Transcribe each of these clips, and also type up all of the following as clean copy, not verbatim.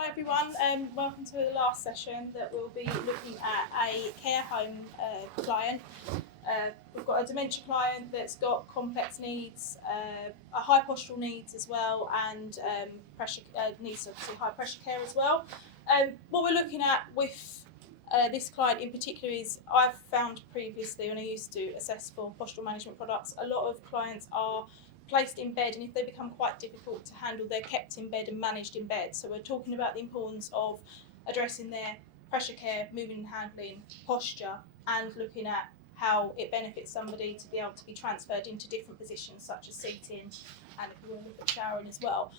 Hi everyone, welcome to the last session that we'll be looking at a care home client. We've got a dementia client that's got complex needs, a high postural needs as well, and pressure needs obviously high pressure care as well. What we're looking at with this client in particular is I've found previously when I used to assess for postural management products, a lot of clients are placed in bed, and if they become quite difficult to handle, they're kept in bed and managed in bed. So we're talking about the importance of addressing their pressure care, moving and handling, posture, and looking at how it benefits somebody to be able to be transferred into different positions such as seating, and if we want to look at showering as well.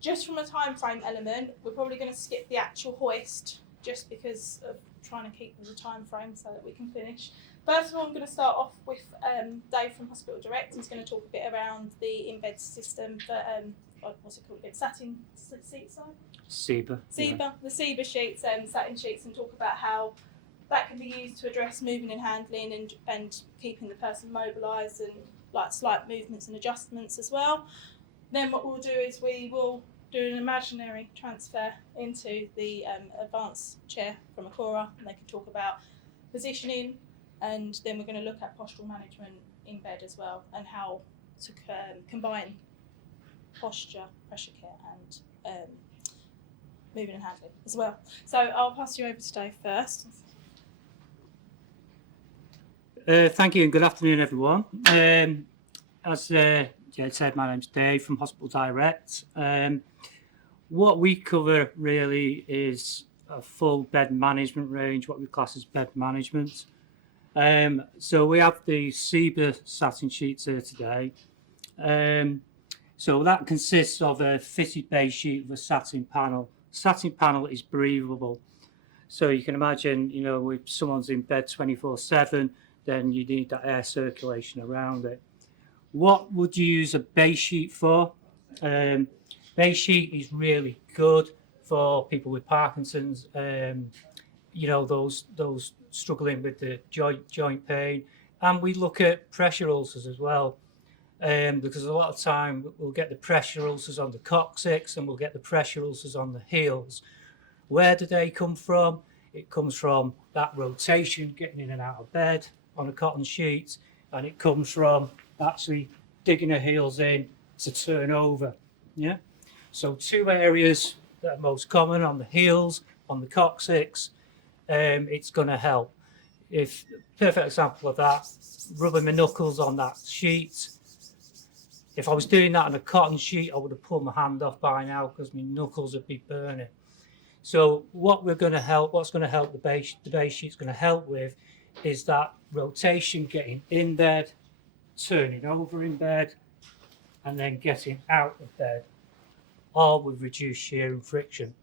Just from a time frame element, we're probably going to skip the actual hoist just because of trying to keep the time frame so that we can finish. First of all, I'm going to start off with Dave from Hospital Direct. He's going to talk a bit around the in-bed system for, what's it called again? Satin seats? SEBA. Yeah. The SEBA sheets, satin sheets, and talk about how that can be used to address moving and handling and keeping the person mobilised and like slight movements and adjustments as well. Then what we'll do is we will do an imaginary transfer into the advanced chair from Acora, and they can talk about positioning, and then we're going to look at postural management in bed as well and how to combine posture, pressure care and moving and handling as well. So I'll pass you over to Dave first. Thank you and good afternoon everyone. As Jade said, my name's Dave from Hospital Direct. What we cover really is a full bed management range, what we class as bed management. So we have the SEBA satin sheets here today. So that consists of a fitted base sheet with a satin panel. Satin panel is breathable. So you can imagine, you know, if someone's in bed 24/7, then you need that air circulation around it. What would you use a base sheet for? Base sheet is really good for people with Parkinson's, you know, those struggling with the joint pain. And we look at pressure ulcers as well, because a lot of time we'll get the pressure ulcers on the coccyx and we'll get the pressure ulcers on the heels. Where do they come from? It comes from that rotation, getting in and out of bed on a cotton sheet, and it comes from actually digging her heels in to turn over. Yeah. So two areas that are most common on the heels, on the coccyx. It's going to help. If perfect example of that, rubbing my knuckles on that sheet. If I was doing that on a cotton sheet, I would have pulled my hand off by now because my knuckles would be burning. So what's going to help the base sheet's going to help with is that rotation, getting in bed, turning over in bed, and then getting out of bed, all with reduced shear and friction.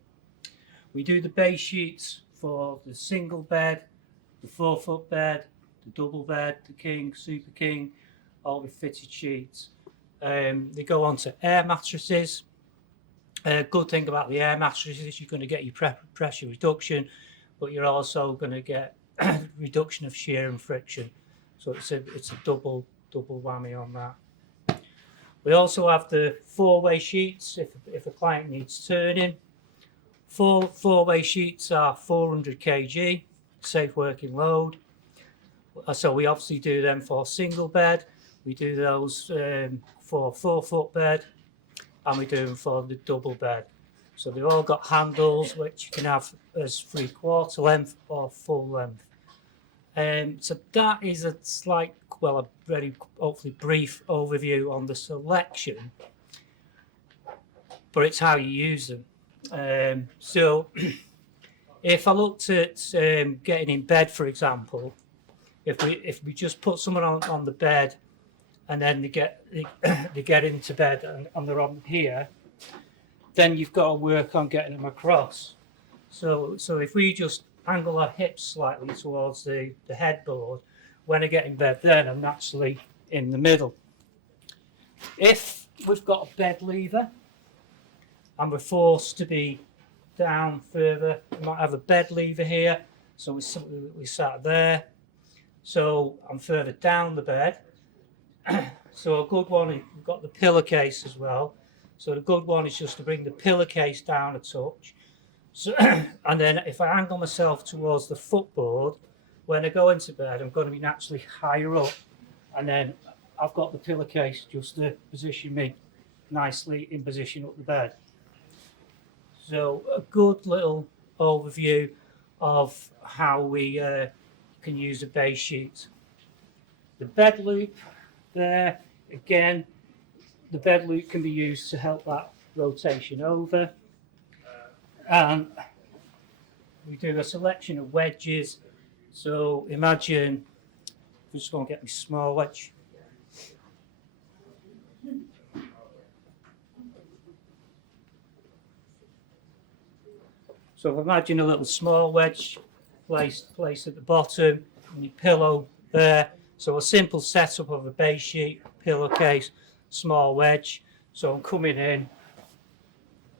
We do the base sheets for the single bed, the 4-foot bed, the double bed, the king, super king, all with fitted sheets. They go on to air mattresses. Good thing about the air mattresses is you're going to get your pressure reduction, but you're also going to get reduction of shear and friction. So it's a double whammy on that. We also have the 4-way sheets if a client needs turning. Four-way sheets are 400 kg, safe working load. So we obviously do them for single bed. We do those for 4-foot bed, and we do them for the double bed. So they've all got handles which you can have as 3/4 length or full length. So that is a very hopefully brief overview on the selection, but it's how you use them. So if I looked at getting in bed, for example, if we just put someone on the bed and then they get into bed and they're on here, then you've got to work on getting them across. So if we just angle our hips slightly towards the headboard, when I get in bed, then I'm naturally in the middle. If we've got a bed lever and we're forced to be down further, we might have a bed lever here, so we sat there, so I'm further down the bed. So a good one, we've got the pillowcase as well, so the good one is just to bring the pillowcase down a touch. So, and then if I angle myself towards the footboard, when I go into bed, I'm going to be naturally higher up, and then I've got the pillowcase just to position me nicely in position up the bed. So a good little overview of how we can use a base sheet. The bed loop there, again, the bed loop can be used to help that rotation over. And we do a selection of wedges. So imagine, I just want to get my small wedge. So imagine a little small wedge placed at the bottom and your pillow there. So a simple setup of a base sheet, pillowcase, small wedge. So I'm coming in,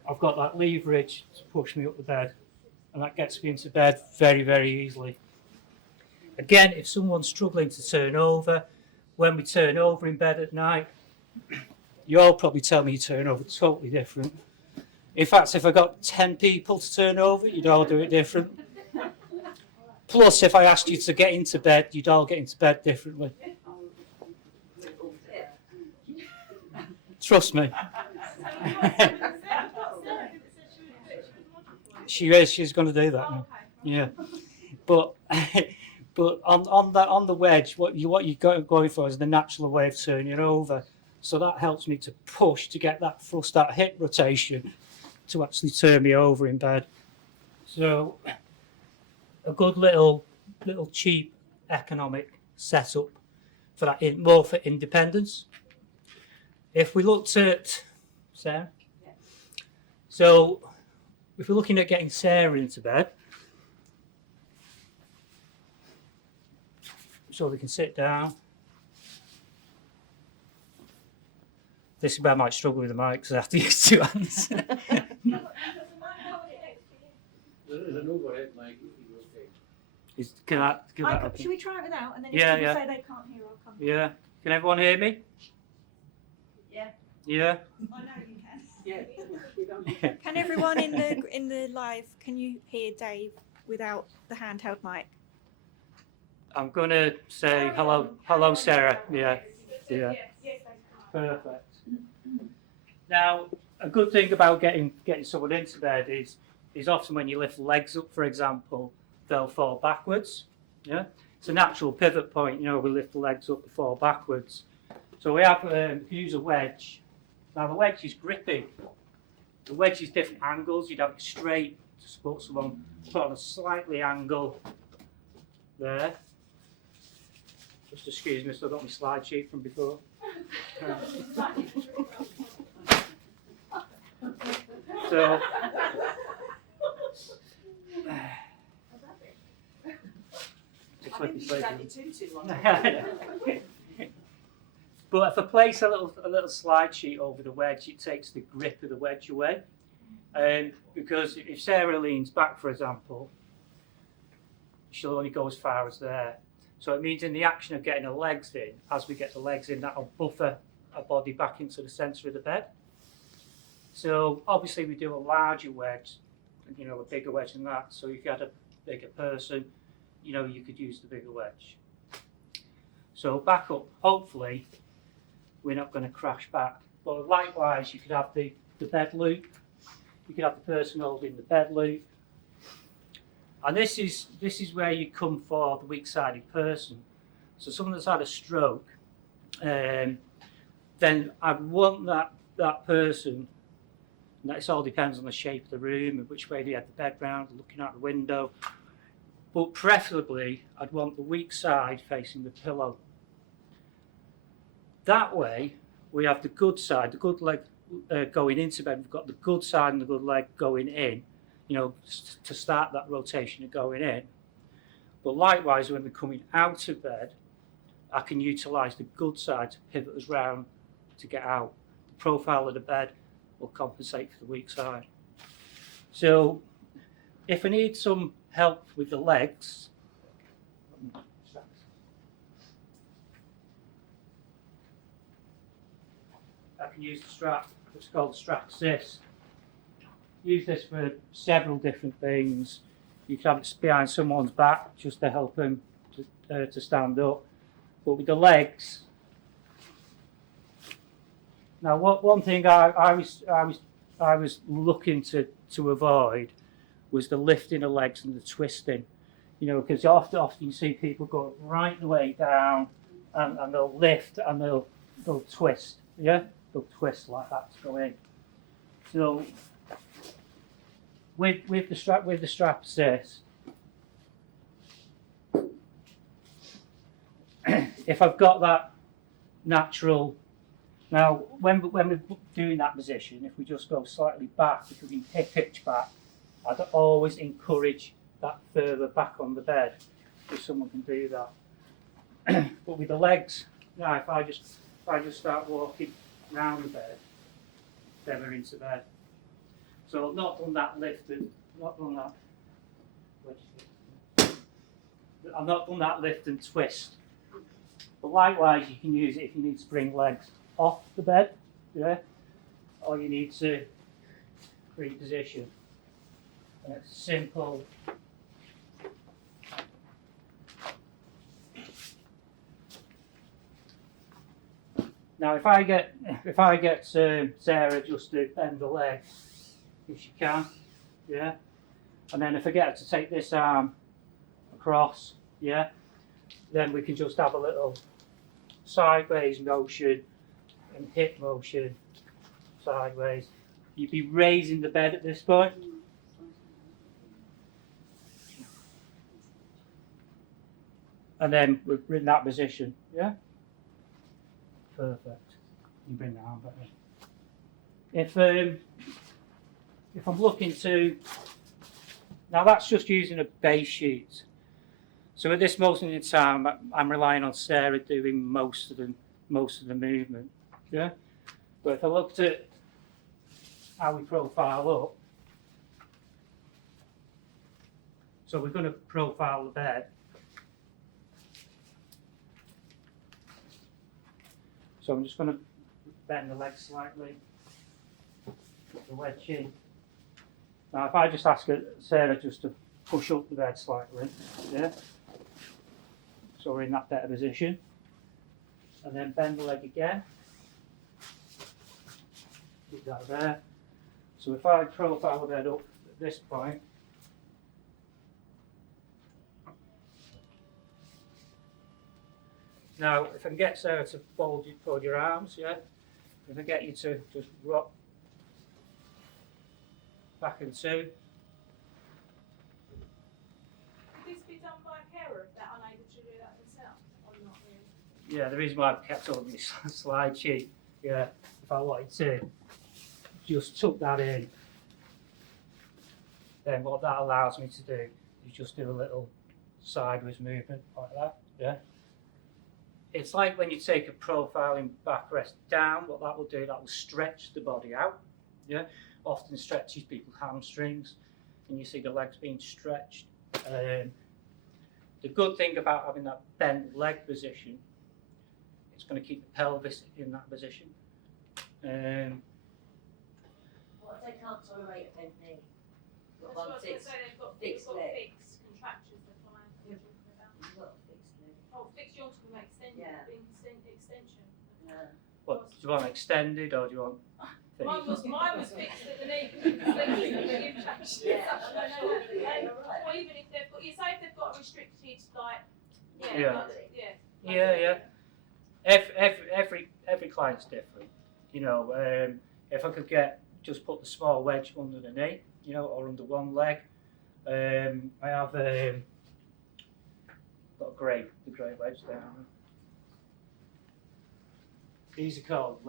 I've got that leverage to push me up the bed, and that gets me into bed very, very easily. Again, if someone's struggling to turn over, when we turn over in bed at night, you all probably tell me you turn over totally different. In fact, if I got 10 people to turn over, you'd all do it different. Plus, if I asked you to get into bed, you'd all get into bed differently. Trust me. She's going to do that now. Yeah. But on the wedge, what you're going for is the natural way of turning over. So that helps me to push to get that thrust, that hip rotation, to actually turn me over in bed. So a good little cheap economic setup for that, more for independence. If we looked at Sarah, so if we're looking at getting Sarah into bed, so they can sit down. This is where I might struggle with the mic because I have to use two hands. There's an overhead mic. Can that should we try it without? And then if Yeah, people yeah. say they can't hear, I'll come. Yeah. Can everyone hear me? Yeah. Yeah. I know you can. Yeah. Can everyone in the live? Can you hear Dave without the handheld mic? I'm going to say hello, Sarah. Yeah. Yeah. Perfect. Now, a good thing about getting someone into bed is often when you lift legs up, for example, they'll fall backwards. Yeah, it's a natural pivot point. You know, we lift the legs up, they fall backwards. So we have use a wedge. Now the wedge is grippy. The wedge is different angles. You'd have it straight to support someone, put on a slightly angle there. Just excuse me, so I got my slide sheet from before. So, but if I place a little slide sheet over the wedge, it takes the grip of the wedge away. Because if Sarah leans back, for example, she'll only go as far as there. So it means in the action of getting her legs in, as we get the legs in, that'll buffer our body back into the centre of the bed. So obviously we do a larger wedge, you know, a bigger wedge than that. So if you had a bigger person, you know, you could use the bigger wedge. So back up, hopefully we're not going to crash back. But likewise, you could have the bed loop. You could have the person holding the bed loop. And this is where you come for the weak-sided person. So someone that's had a stroke, then I'd want that person, and it all depends on the shape of the room and which way they had the bed round, looking out the window. But preferably, I'd want the weak side facing the pillow. That way, we have the good side, the good leg going into bed. We've got the good side and the good leg going in, you know, to start that rotation of going in. But likewise, when we're coming out of bed, I can utilise the good side to pivot us round to get out. The profile of the bed will compensate for the weak side. So if I need some help with the legs, I can use the strap, which is called the strap assist. use this for several different things. You can have it behind someone's back just to help them to stand up. But with the legs, now one thing I was looking to avoid was the lifting of legs and the twisting. You know, because often you see people go right the way down and they'll lift and they'll twist. Yeah, they'll twist like that to go in. So with the strap assist, if I've got that natural, now when we're doing that position, if we just go slightly back, if we can pitch back, I'd always encourage that further back on the bed, if someone can do that. But with the legs, now if I just start walking round the bed, then we're into bed. So I've not done that lift and not done that. I've not done that lift and twist. But likewise, you can use it if you need to bring legs off the bed, yeah, or you need to reposition. And it's simple. Now, if I get Sarah just to bend the leg, if she can, yeah, and then if I get her to take this arm across, yeah, then we can just have a little sideways motion and hip motion sideways. You'd be raising the bed at this point. And then we're in that position, yeah? Perfect. You bring that arm back in. If I'm looking to, now that's just using a base sheet. So at this moment in time, I'm relying on Sarah doing most of the movement, yeah? But if I looked at how we profile up, so we're going to profile the bed. So I'm just going to bend the legs slightly, put the wedge in. Now if I just ask Sarah just to push up the bed slightly, yeah? So we're in that better position. And then bend the leg again. Keep that there. So if I profile the bed up at this point, now, if I can get Sarah to fold your arms, yeah? If I get you to just rock back and two. Could this be done by a carer if they're unable to do that themselves, or not really? Yeah, the reason why I've kept all my slide sheet, yeah, if I wanted to just tuck that in, then what that allows me to do is just do a little sideways movement like that, yeah? It's like when you take a profiling backrest down, what that will do, that will stretch the body out, yeah? Often stretches people's hamstrings, and you see the legs being stretched. The good thing about having that bent leg position, it's going to keep the pelvis in that position. What if they can't tolerate a bent knee? That's Got what I one was going to fixed, say, they've got fixed leg. fixed contractures they're fine. Yeah. About. You've got a fixed leg. Oh, fixed, you're talking about extension. Yeah. What, do you want extended or do you want Mine was fixed at the knee. Or even if they've got, you say if they've got a restricted, like, Yeah. Every client's different. You know, if I could just put the small wedge under the knee, you know, or under one leg. I have got the great wedge there. These are called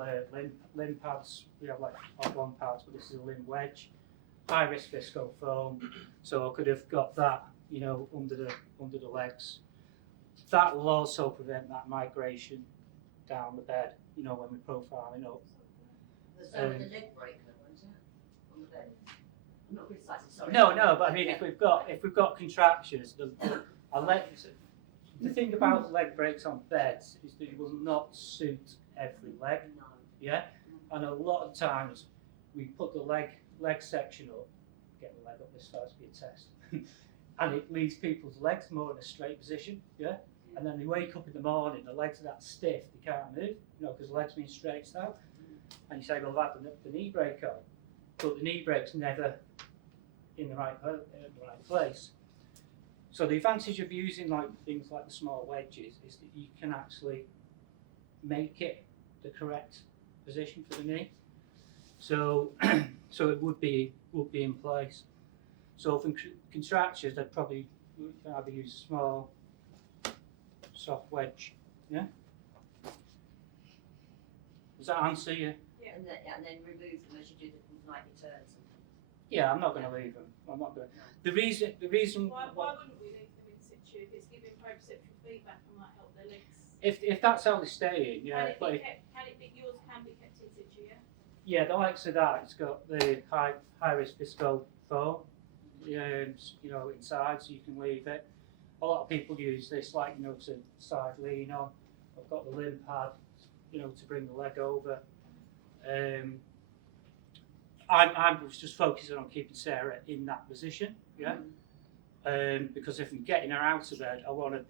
limb pads. We have like oblong pads, but this is a limb wedge. High risk visco foam, so I could have got that, you know, under the legs. That will also prevent that migration down the bed, you know, when we're profiling up. There's no the leg breaker, is it? On the bed. I'm not criticizing, sorry. No, but I mean, if we've got contractions, the thing about leg breaks on beds is that it will not suit every leg. No. Yeah, and a lot of times we put the leg leg section up, get the leg up, this starts to be a test, and it leaves people's legs more in a straight position, yeah? And then they wake up in the morning, the legs are that stiff, they can't move, you know, because the legs being straight out. And you say, well, I've had the knee brake on, but the knee brake's never in the right place. So the advantage of using like things like the small wedges is that you can actually make it the correct position for the knee. So so it would be in place. So for contractures, they'd probably either use a small soft wedge. Yeah. Does that answer you? And then remove them as you do the nightly turns. Yeah, I'm not going to leave them. I'm not going. The reason. Why wouldn't we leave them in situ if it's giving proprioceptual feedback and might help their legs? If that's how they're staying, yeah. Yours can be kept in situ, yeah? Yeah, the likes of that, it's got the high risk visco foam, you know, inside, so you can leave it. A lot of people use this, like, you know, to side lean on. I've got the limb pad, you know, to bring the leg over. I was just focusing on keeping Sarah in that position, yeah. Because if I'm getting her out of bed, I want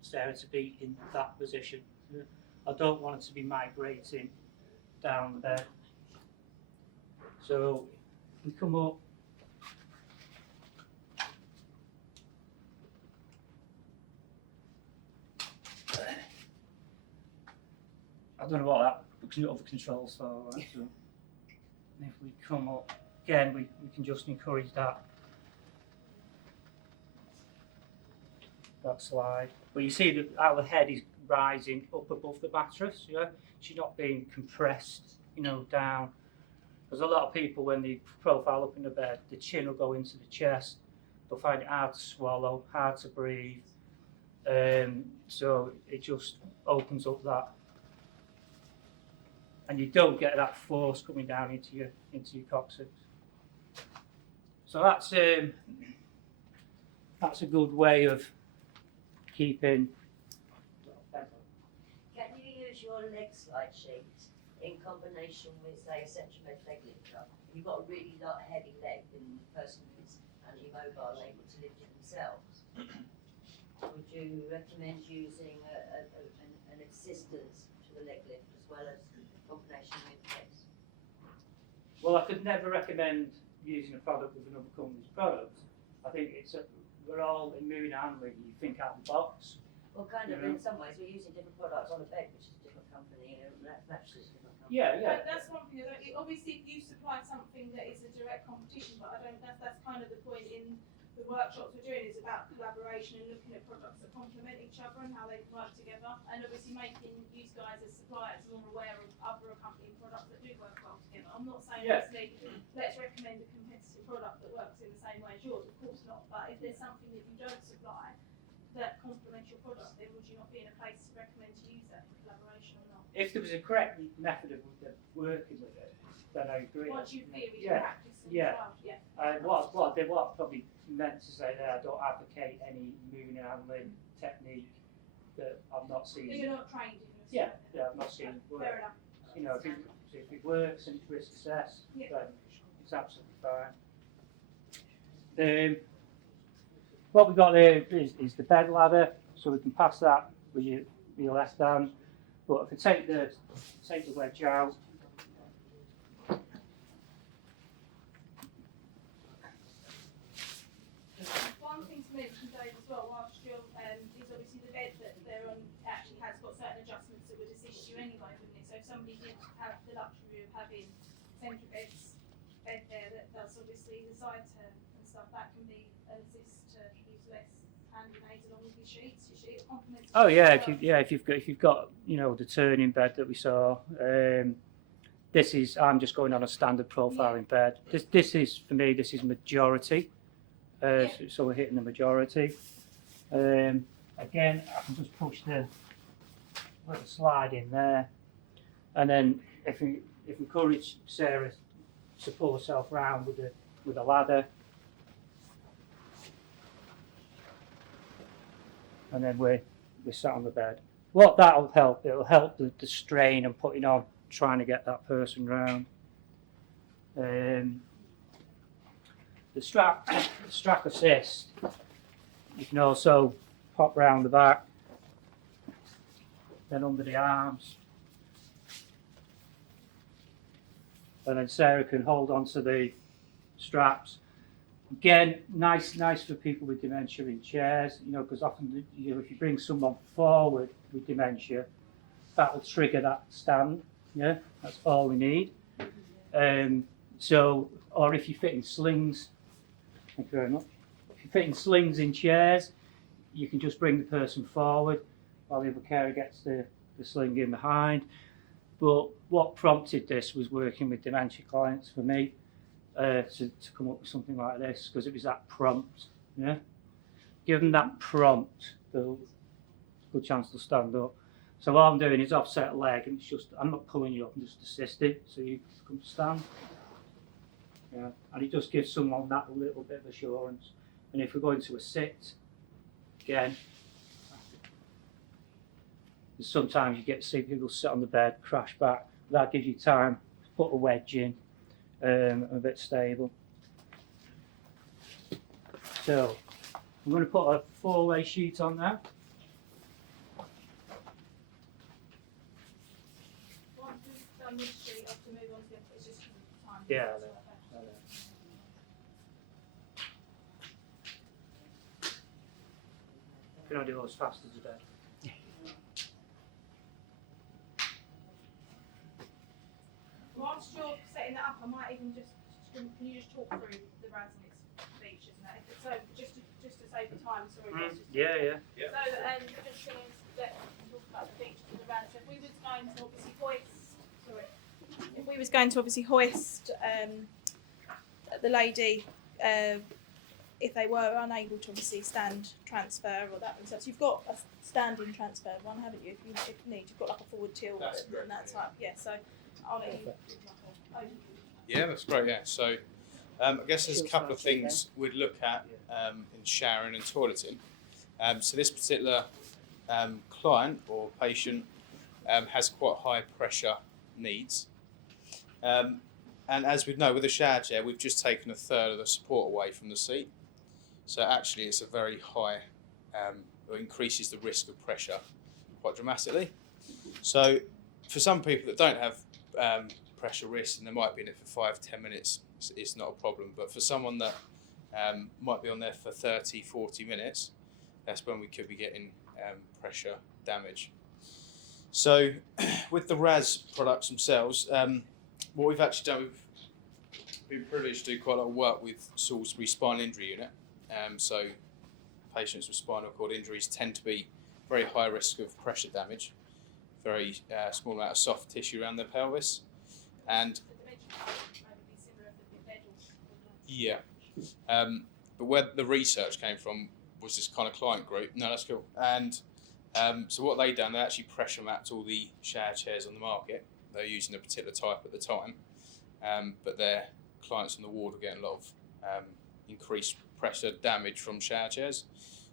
Sarah to be in that position. Yeah? I don't want her to be migrating down the bed. So we come up. I don't know what that other controls for. Right? So if we come up again, we can just encourage that slide. But you see that how the head is rising up above the mattress. Yeah, she's not being compressed, you know, down. Because a lot of people, when they profile up in the bed, the chin will go into the chest. They'll find it hard to swallow, hard to breathe. So it just opens up that, and you don't get that force coming down into your coccyx. So that's a good way of keeping. Can you use your leg slide sheet in combination with, say, a central leg lifter? You've got a really heavy leg and the person who's immobile and able to lift it themselves. Would you recommend using an assistance to the leg lift as well as combination with this? Well, I could never recommend using a product with another company's product. I think we're all in moving and handling. You think out the box. Well, kind of in some ways, we're using different products on a bed, which is a different company, and naturally it's a different company. Yeah. That's one thing. Obviously, if you supply something that is a direct competition, but I don't. That's kind of the point in the workshops we're doing, is about collaboration and looking at products that complement each other and how they can work together. And obviously, making you guys as suppliers more aware of other accompanying products that do work well together. I'm not saying obviously let's recommend a competitive product that works in the same way as yours. Of course not. But if there's something that you don't supply that complements your product, then would you not be in a place to recommend to use that in collaboration or not? If there was a correct method of working with it, then I agree. Once you theory practice and trial, What I probably meant to say there, I don't advocate any moving and handling technique that I've not seen. You're not trained in this. Yeah, I've not seen work. Fair enough. You know, if it works and it's for success, then it's absolutely fine. What we've got there is the bed ladder, so we can pass that with your left hand. But if I take the wedge out, One thing to mention, Dave, as well, whilst you're, is obviously the bed that they're on actually has got certain adjustments that would assist you anyway, wouldn't it? So if somebody did have the luxury of having central bed there that does obviously the side turn and stuff, that can be an assist to use less handling aids along with your sheets. Your sheet complements. oh yeah, if you've got you know the turning bed that we saw. I'm just going on a standard profiling bed. This is for me. This is majority. So we're hitting the majority. Again, I can just push the little slide in there, and then if we encourage Sarah to pull herself round with a ladder, and then we're sat on the bed. What that'll help, it'll help the strain and putting on trying to get that person round. the strap assist, you can also pop round the back, then under the arms, and then Sarah can hold onto the straps. Again, nice for people with dementia in chairs, because often, if you bring someone forward with dementia, that will trigger that stand. Yeah, that's all we need. Or if you fit in slings, thank you very much. If you fit in slings in chairs, you can just bring the person forward while the other carer gets the sling in behind. But what prompted this was working with dementia clients for me to come up with something like this, because it was that prompt. Yeah, give them that prompt, they'll good chance they'll stand up. So all I'm doing is offset leg, and it's just, I'm not pulling you up, I'm just assisting, so you come to stand. Yeah, and it just gives someone that little bit of assurance. And if we're going to a sit, again, sometimes you get to see people sit on the bed, crash back. That gives you time to put a wedge in, a bit stable. So I'm going to put a 4-way sheet on there. Once we've done this sheet, I have to move on to the other. It's just time. Yeah. Can I do as fast as a bed? Whilst you're setting that up, I might even can you just talk through the RAS and its features and that? So just to save the time, sorry. Yeah. So the different thing is that we talk about the features of the RAS. So if we was going to obviously hoist, the lady, if they were unable to obviously stand transfer or that themselves, you've got a standing transfer one, haven't you? If you need, you've got like a forward tilt and that type. Yeah. So I'll let you. Yeah, that's great. Yeah, so I guess there's a couple of things we'd look at in showering and toileting. So this particular client or patient has quite high pressure needs. And as we know, with a shower chair, we've just taken a third of the support away from the seat. So actually it's a very high, or increases the risk of pressure quite dramatically. So for some people that don't have pressure risk and they might be in it for 5-10 minutes, it's not a problem. But for someone that might be on there for 30-40 minutes, that's when we could be getting pressure damage. So with the RAS products themselves, what we've actually done, we've been privileged to do quite a lot of work with Salisbury Spinal Injury Unit. So patients with spinal cord injuries tend to be very high risk of pressure damage, very small amount of soft tissue around their pelvis. And yeah, but where the research came from was this kind of client group. No, that's cool. And so what they done, they actually pressure mapped all the shower chairs on the market. They're using a particular type at the time, but their clients on the ward were getting a lot of increased pressure damage from shower chairs.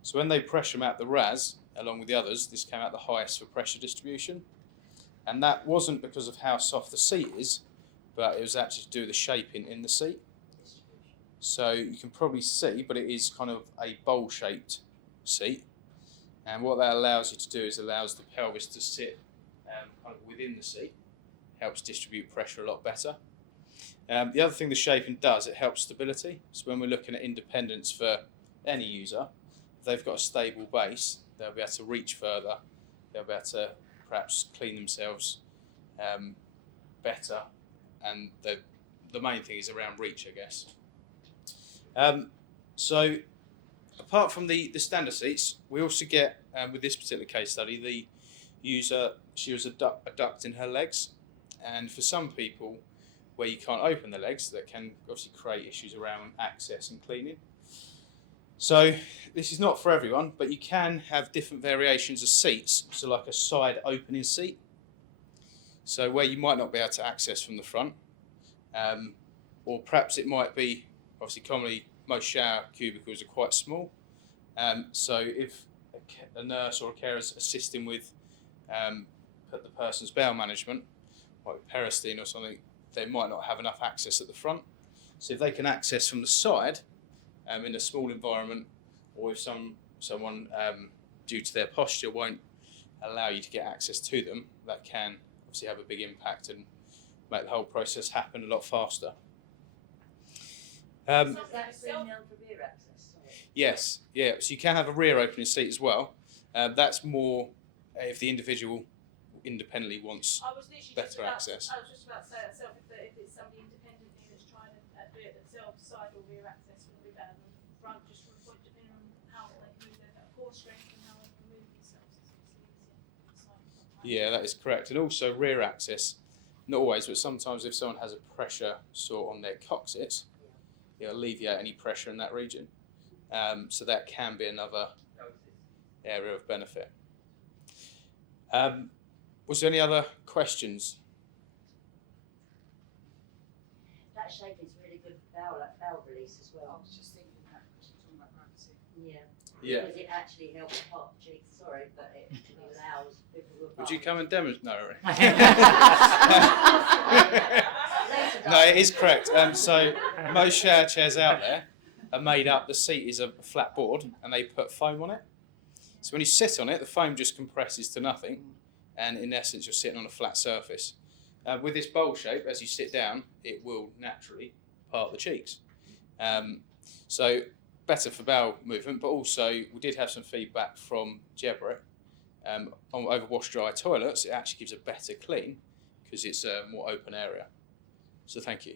So when they pressure mapped the RAS along with the others, this came out the highest for pressure distribution. And that wasn't because of how soft the seat is, but it was actually to do with the shaping in the seat. So you can probably see, but it is kind of a bowl-shaped seat. And what that allows you to do is allows the pelvis to sit kind of within the seat, helps distribute pressure a lot better. The other thing the shaping does, it helps stability. So when we're looking at independence for any user, if they've got a stable base, they'll be able to reach further, they'll be able to perhaps clean themselves better, and the main thing is around reach, I guess. So apart from the standard seats, we also get, with this particular case study, the user, she was adducting her legs, and for some people where you can't open the legs, that can obviously create issues around access and cleaning. So this is not for everyone, but you can have different variations of seats, so like a side opening seat, so where you might not be able to access from the front, or perhaps it might be, obviously commonly most shower cubicles are quite small, so if a nurse or a carer is assisting with the person's bowel management, like peristeen or something, they might not have enough access at the front. So if they can access from the side, in a small environment, or if someone due to their posture won't allow you to get access to them, that can obviously have a big impact and make the whole process happen a lot faster. Is that free now for rear access? Sorry. Yes, yeah. So you can have a rear opening seat as well. That's more if the individual independently wants I was literally better access. I was just about to say that if it's somebody independently that's trying to do it themselves, side or rear access will be better than front, just from a point depending on how they can move their core strength and how they can move themselves. It's easier. Yeah, that is correct. And also rear access, not always, but sometimes if someone has a pressure sore on their coccyx, it'll alleviate any pressure in that region. So that can be another area of benefit. Was there any other questions? That shape is really good for bowel release as well. I was just thinking that because you're talking about gravity. Yeah. Yeah. Because it actually helps pop cheeks, sorry, but it allows people who are Would you come and demonstrate? No, really. Later, No, it is correct. So most shower chairs out there are made up, the seat is a flat board and they put foam on it. So when you sit on it, the foam just compresses to nothing, and in essence you're sitting on a flat surface. With this bowl shape, as you sit down, it will naturally part the cheeks. So better for bowel movement, but also we did have some feedback from Jebret on over wash dry toilets. It actually gives a better clean because it's a more open area. So thank you.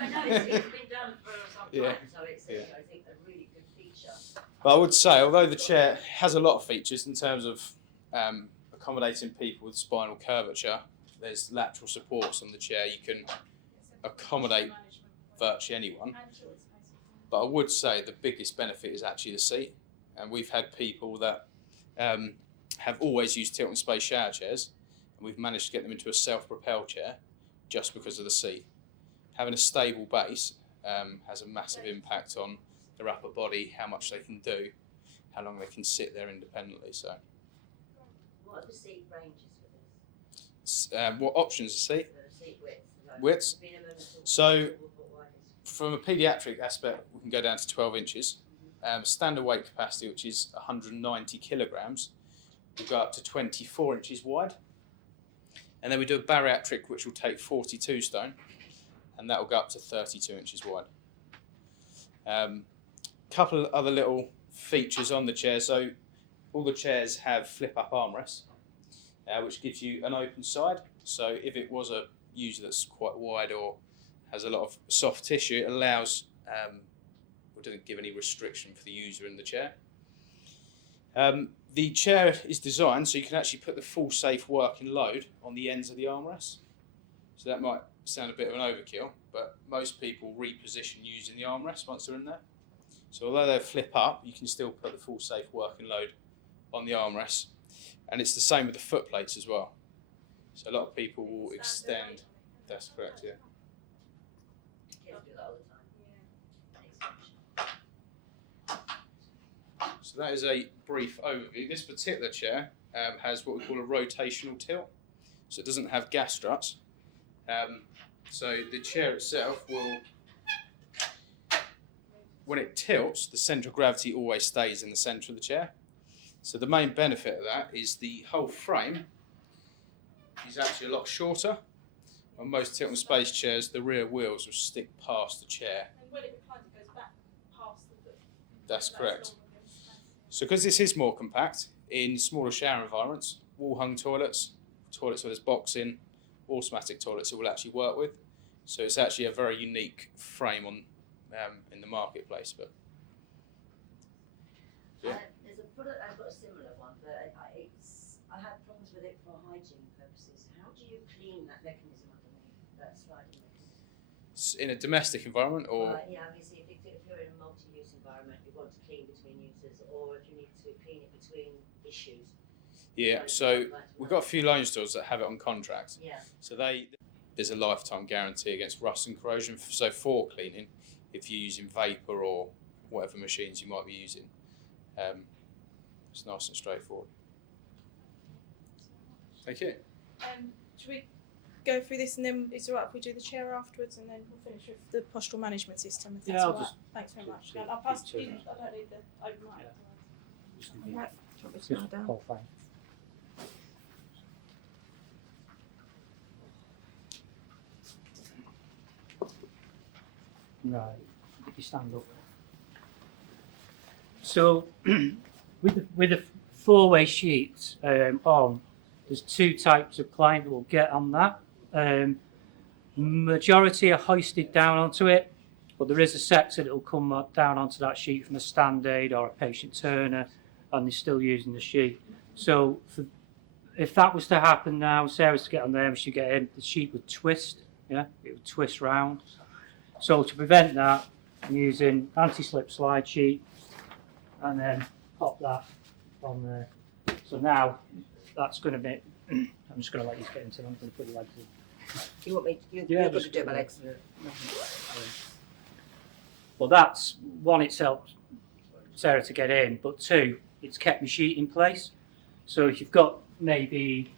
I know it's been done for some time, Yeah. so it's Yeah. I think a really good feature. But I would say, although the chair has a lot of features in terms of accommodating people with spinal curvature, there's lateral supports on the chair. You can accommodate virtually anyone. But I would say the biggest benefit is actually the seat. And we've had people that have always used tilt and space shower chairs, and we've managed to get them into a self-propelled chair just because of the seat. Having a stable base has a massive impact on their upper body, how much they can do, how long they can sit there independently. So, What are the seat ranges for this? what options to seat? The seat width? Widths? Minimum to So- 4 foot widest. From a paediatric aspect, we can go down to 12 inches. Standard weight capacity, which is 190 kilograms, will go up to 24 inches wide. And then we do a bariatric, which will take 42 stone, and that will go up to 32 inches wide. Couple of other little features on the chair. So all the chairs have flip-up armrests, which gives you an open side. So if it was a user that's quite wide or has a lot of soft tissue, it allows, or doesn't give any restriction for the user in the chair. The chair is designed so you can actually put the full safe working load on the ends of the armrests. So that might sound a bit of an overkill, but most people reposition using the armrest once they're in there. So although they flip up, you can still put the full safe working load on the armrests. And it's the same with the foot plates as well. So a lot of people will extend. That's correct, yeah. Kids do that all the time. So that is a brief overview. This particular chair has what we call a rotational tilt. So it doesn't have gas struts. So the chair itself will, when it tilts, the centre of gravity always stays in the centre of the chair. So the main benefit of that is the whole frame is actually a lot shorter. On most tilt and space chairs, the rear wheels will stick past the chair. And when it reclines, it goes back past the foot. That's correct. So because this is more compact, in smaller shower environments, wall-hung toilets, toilets where there's boxing, automatic toilets it will actually work with. So it's actually a very unique frame on in the marketplace. But yeah. There's a product, I've got a similar one, but I had problems with it for hygiene purposes. How do you clean that mechanism underneath, that sliding mechanism? In a domestic environment, or Yeah, I mean, see, if you're in a multi-use environment, you want to clean between users, or if you need to clean it between issues. yeah, so we've got a few loan stores that have it on contract. Yeah. So there's a lifetime guarantee against rust and corrosion. So for cleaning, if you're using vapor or whatever machines you might be using, it's nice and straightforward. Thank you. Should we go through this and then it's all right if we do the chair afterwards and then we'll finish with the postural management system. If that's Yeah, I'll all right. just Thanks very much. do I'll pass two to you. minutes. I don't need the open mic. Just Right. Do you want me to lie just down? qualifying. Right, if you stand up. So, with the four-way sheet on, there's two types of client that will get on that. Majority are hoisted down onto it, but there is a sector that will come down onto that sheet from a stand aid or a patient turner, and they're still using the sheet. So, if that was to happen now, Sarah was to get on there, we should get in, the sheet would twist, yeah, it would twist round. So to prevent that, I'm using anti-slip slide sheet and then pop that on there. So now that's going to be, I'm just going to let you get into it, I'm going to put your legs in. You want me? You're Yeah, going to just do my go. legs. Well, that's one, it's helped Sarah to get in, but two, it's kept my sheet in place. So if you've got maybe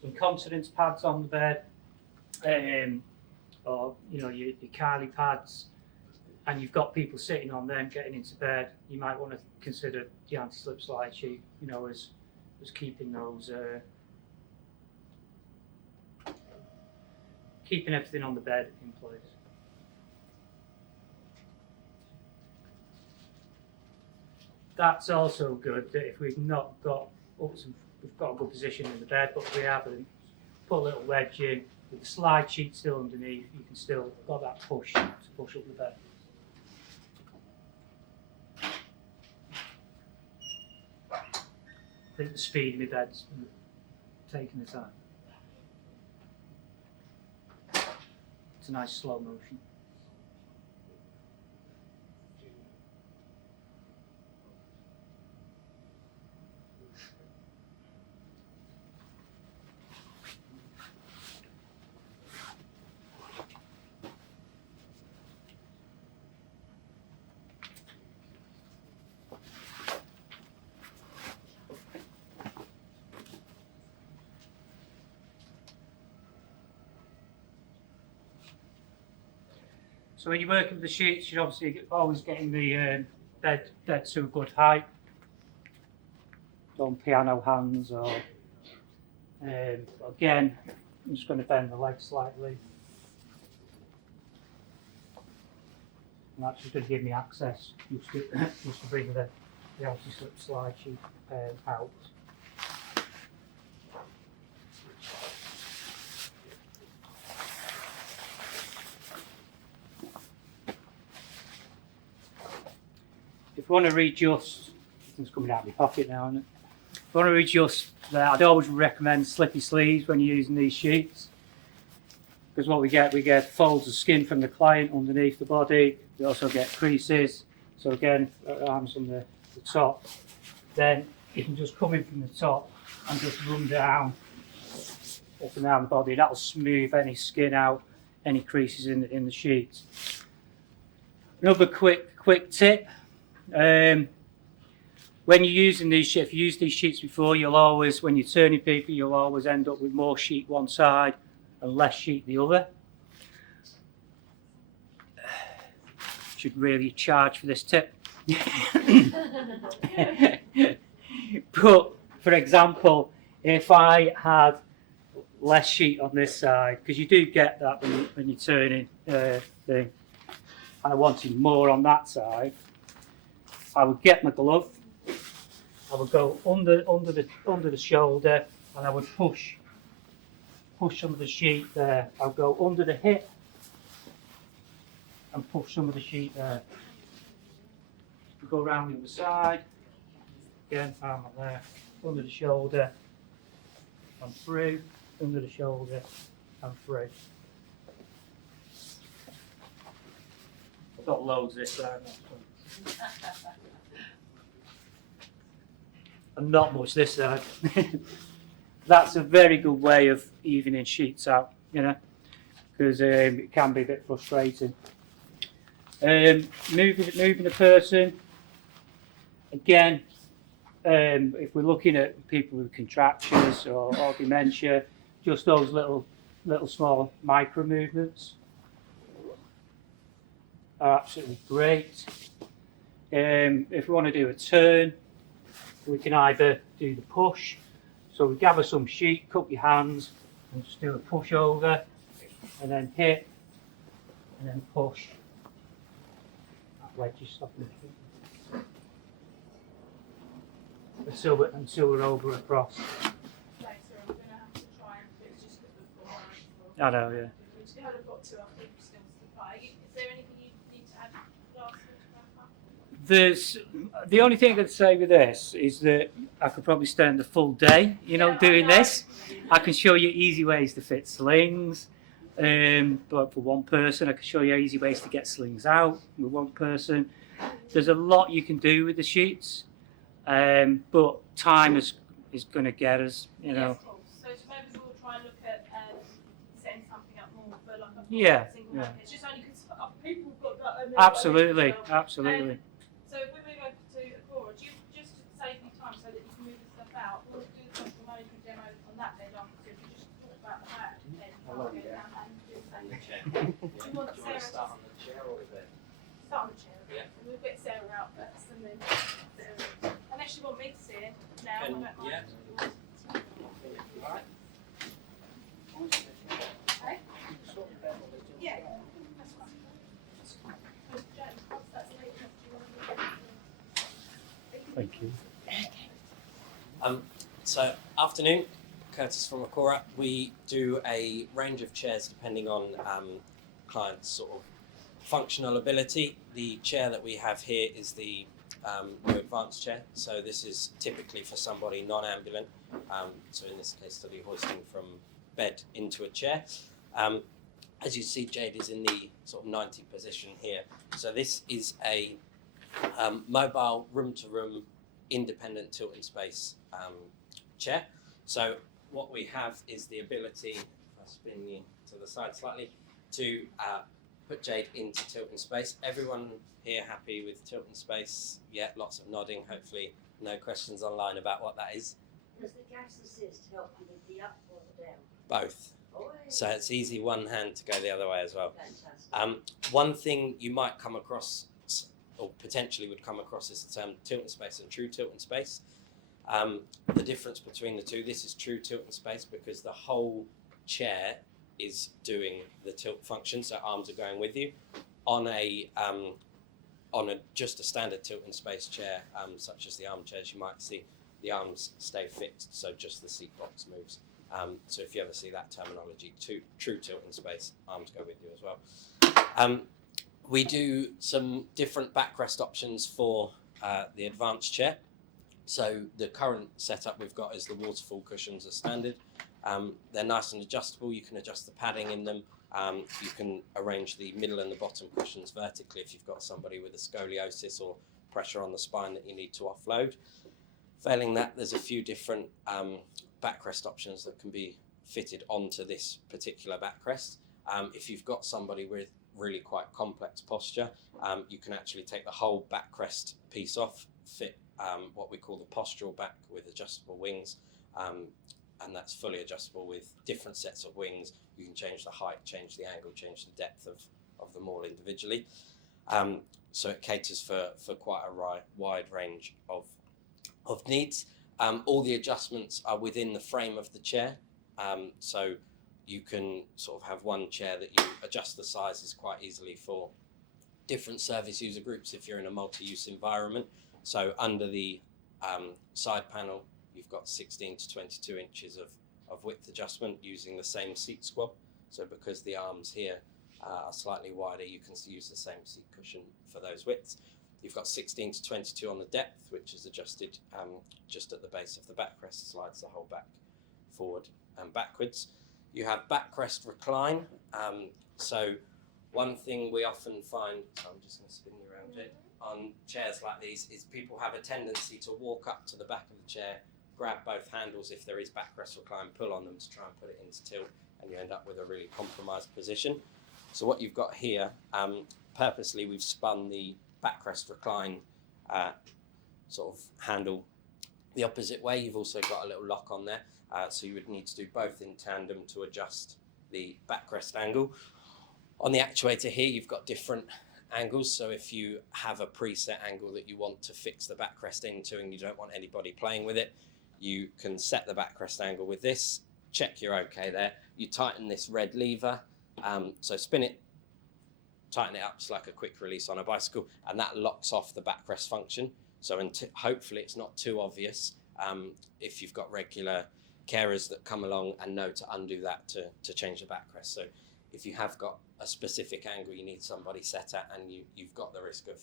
some continence pads on the bed, or you know your Kylie pads, and you've got people sitting on them getting into bed, you might want to consider the anti-slip slide sheet, you know, as keeping those keeping everything on the bed in place. That's also good that if we've not got we've got a good position in the bed, but we haven't, put a little wedge in with the slide sheet still underneath, you can still got that push to push up the bed. I think the speed of my bed's taking the time. It's a nice slow motion. So when you're working with the sheets, you're obviously always getting the bed to a good height. On piano hands or again, I'm just going to bend the legs slightly. And that's just going to give me access just to bring the anti-slip slide sheet out. If you want to readjust, it's coming out of my pocket now, isn't it? If you want to readjust that, I'd always recommend slippy sleeves when you're using these sheets. Because what we get folds of skin from the client underneath the body. We also get creases. So again, arms on the top. Then you can just come in from the top and just run down, up and down the body. That'll smooth any skin out, any creases in the sheets. Another quick tip. When you're using these sheets, if you used these sheets before, you'll always, when you're turning people, you'll always end up with more sheet one side and less sheet the other. Should really charge for this tip. But for example, if I had less sheet on this side, because you do get that when you're turning thing, and I wanted more on that side, I would get my glove, I would go under the shoulder, and I would push some of the sheet there. I would go under the hip and push some of the sheet there. Go around the other side, again, arm up there, under the shoulder and through, under the shoulder and through. I've got loads this side. And not much this side. That's a very good way of evening sheets out, you know, because it can be a bit frustrating. Moving a person, again, if we're looking at people with contractures or dementia, just those little little small micro movements are absolutely great. If we want to do a turn, we can either do the push, so we gather some sheet, cup your hands, and just do a push over, and then hit, and then push. That wedge is stopping until we're over across. Later, I'm going to have to try and do just because we've got I know, yeah. We've got to, I think, still supply. Is there anything you need to add lastly to wrap up? There's the only thing I'd say with this is that I could probably spend the full day, doing this. I can show you easy ways to fit slings, but for one person, I can show you easy ways to get slings out with one person. There's a lot you can do with the sheets, but time is going to get us, Yes, of course. So maybe we'll try and look at setting something up more for like a single Yeah. It's just only because people have got that. Absolutely. So if we move over to Agora, just to save you time so that you can move the stuff out, we'll do the central management demo on that bed after. If you just talk about the back bed, I'll go down and do the same. Do you want Sarah to start on the chair or the bed? start on the chair? Yeah. And we'll get Sarah out first and then Sarah. Unless you want me to see it now, I don't mind. Alright. Okay. Yeah, that's fine. So, James, once that's late enough, do you want to Thank you. So, afternoon, Curtis from Acora. We do a range of chairs depending on clients' sort of functional ability. The chair that we have here is the new advanced chair. So this is typically for somebody non-ambulant. So in this case, to be hoisting from bed into a chair. As you see, Jade is in the sort of 90 position here. So this is a mobile room-to-room independent tilt in space chair. So what we have is the ability, if I spin you to the side slightly, to put Jade into tilt in space. Everyone here happy with tilt in space? Yeah, lots of nodding. Hopefully no questions online about what that is. Does the gas assist help you with the up or the down? Both. Oh, So it's easy one hand to go the other way as well. fantastic. One thing you might come across, or potentially would come across, is the term tilt in space and true tilt in space. The difference between the two, this is true tilt in space because the whole chair is doing the tilt function, so arms are going with you. On a just a standard tilt in space chair, such as the armchairs, you might see the arms stay fixed, so just the seat box moves. So if you ever see that terminology, true tilt in space, arms go with you as well. We do some different backrest options for the advanced chair. So the current setup we've got is the waterfall cushions are standard. They're nice and adjustable. You can adjust the padding in them. You can arrange the middle and the bottom cushions vertically if you've got somebody with a scoliosis or pressure on the spine that you need to offload. Failing that, there's a few different backrest options that can be fitted onto this particular backrest. If you've got somebody with really quite complex posture, you can actually take the whole backrest piece off, fit what we call the postural back with adjustable wings, and that's fully adjustable with different sets of wings. You can change the height, change the angle, change the depth of them all individually. So it caters for quite a wide range of needs. All the adjustments are within the frame of the chair. So you can sort of have one chair that you adjust the sizes quite easily for different service user groups if you're in a multi-use environment. So under the side panel, you've got 16 to 22 inches of width adjustment using the same seat squab. So because the arms here are slightly wider, you can use the same seat cushion for those widths. You've got 16 to 22 on the depth, which is adjusted just at the base of the backrest, slides the whole back forward and backwards. You have backrest recline. So one thing we often find, so I'm just going to spin you around it, on chairs like these is people have a tendency to walk up to the back of the chair, grab both handles if there is backrest recline, pull on them to try and put it into tilt, and you end up with a really compromised position. So what you've got here, purposely we've spun the backrest recline sort of handle the opposite way. You've also got a little lock on there, so you would need to do both in tandem to adjust the backrest angle. On the actuator here, you've got different angles. So if you have a preset angle that you want to fix the backrest into and you don't want anybody playing with it, you can set the backrest angle with this, check you're okay there. You tighten this red lever, so spin it, tighten it up, it's like a quick release on a bicycle, and that locks off the backrest function. So hopefully it's not too obvious if you've got regular carers that come along and know to undo that to change the backrest. So if you have got a specific angle you need somebody set at, and you've got the risk of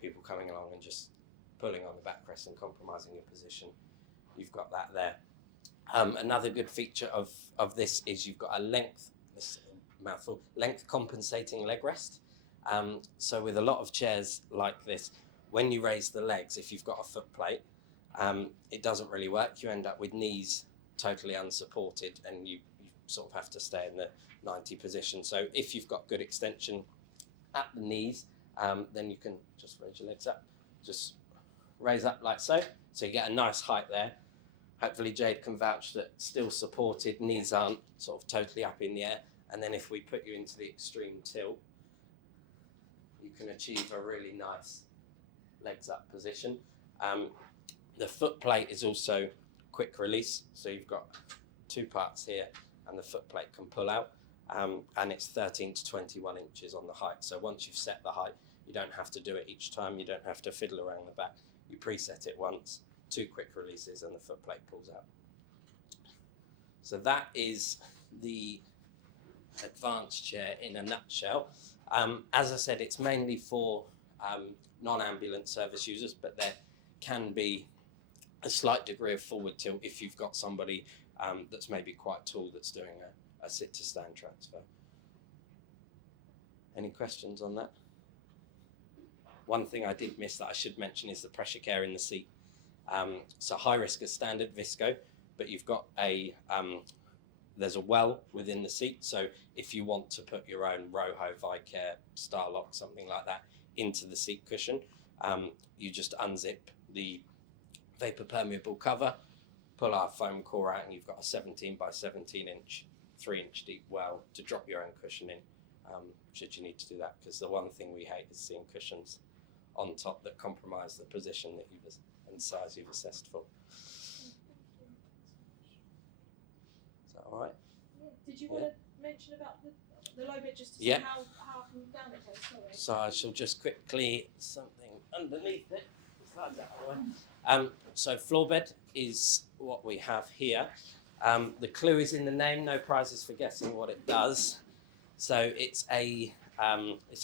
people coming along and just pulling on the backrest and compromising your position, you've got that there. Another good feature of this is you've got a length compensating leg rest. So with a lot of chairs like this, when you raise the legs, if you've got a foot plate, it doesn't really work. You end up with knees totally unsupported, and you sort of have to stay in the 90 position. So if you've got good extension at the knees, then you can just raise your legs up, just raise up like so. So you get a nice height there. Hopefully Jade can vouch that still supported, knees aren't sort of totally up in the air. And then if we put you into the extreme tilt, you can achieve a really nice legs up position. The foot plate is also quick release. So you've got two parts here and the foot plate can pull out. And it's 13 to 21 inches on the height. So once you've set the height, you don't have to do it each time. You don't have to fiddle around the back. You preset it once, two quick releases, and the foot plate pulls out. So that is the advanced chair in a nutshell. As I said, it's mainly for non-ambulance service users, but there can be a slight degree of forward tilt if you've got somebody that's maybe quite tall that's doing a sit to stand transfer. Any questions on that? One thing I did miss that I should mention is the pressure care in the seat. So high risk as standard visco, but you've got there's a well within the seat. So if you want to put your own Roho, Vicare, Starlock, something like that into the seat cushion, you just unzip the vapor permeable cover, pull our foam core out, and you've got a 17 by 17 inch, 3-inch deep well to drop your own cushion in, should you need to do that. Because the one thing we hate is seeing cushions on top that compromise the position that you've and size you've assessed for. Is that all right? Yeah. Did you want to mention about the low bit just to Yeah. see how up and down it goes? Sorry. So I shall just quickly, something underneath it. Slide that away. So Floorbed is what we have here. The clue is in the name, no prizes for guessing what it does. So it's a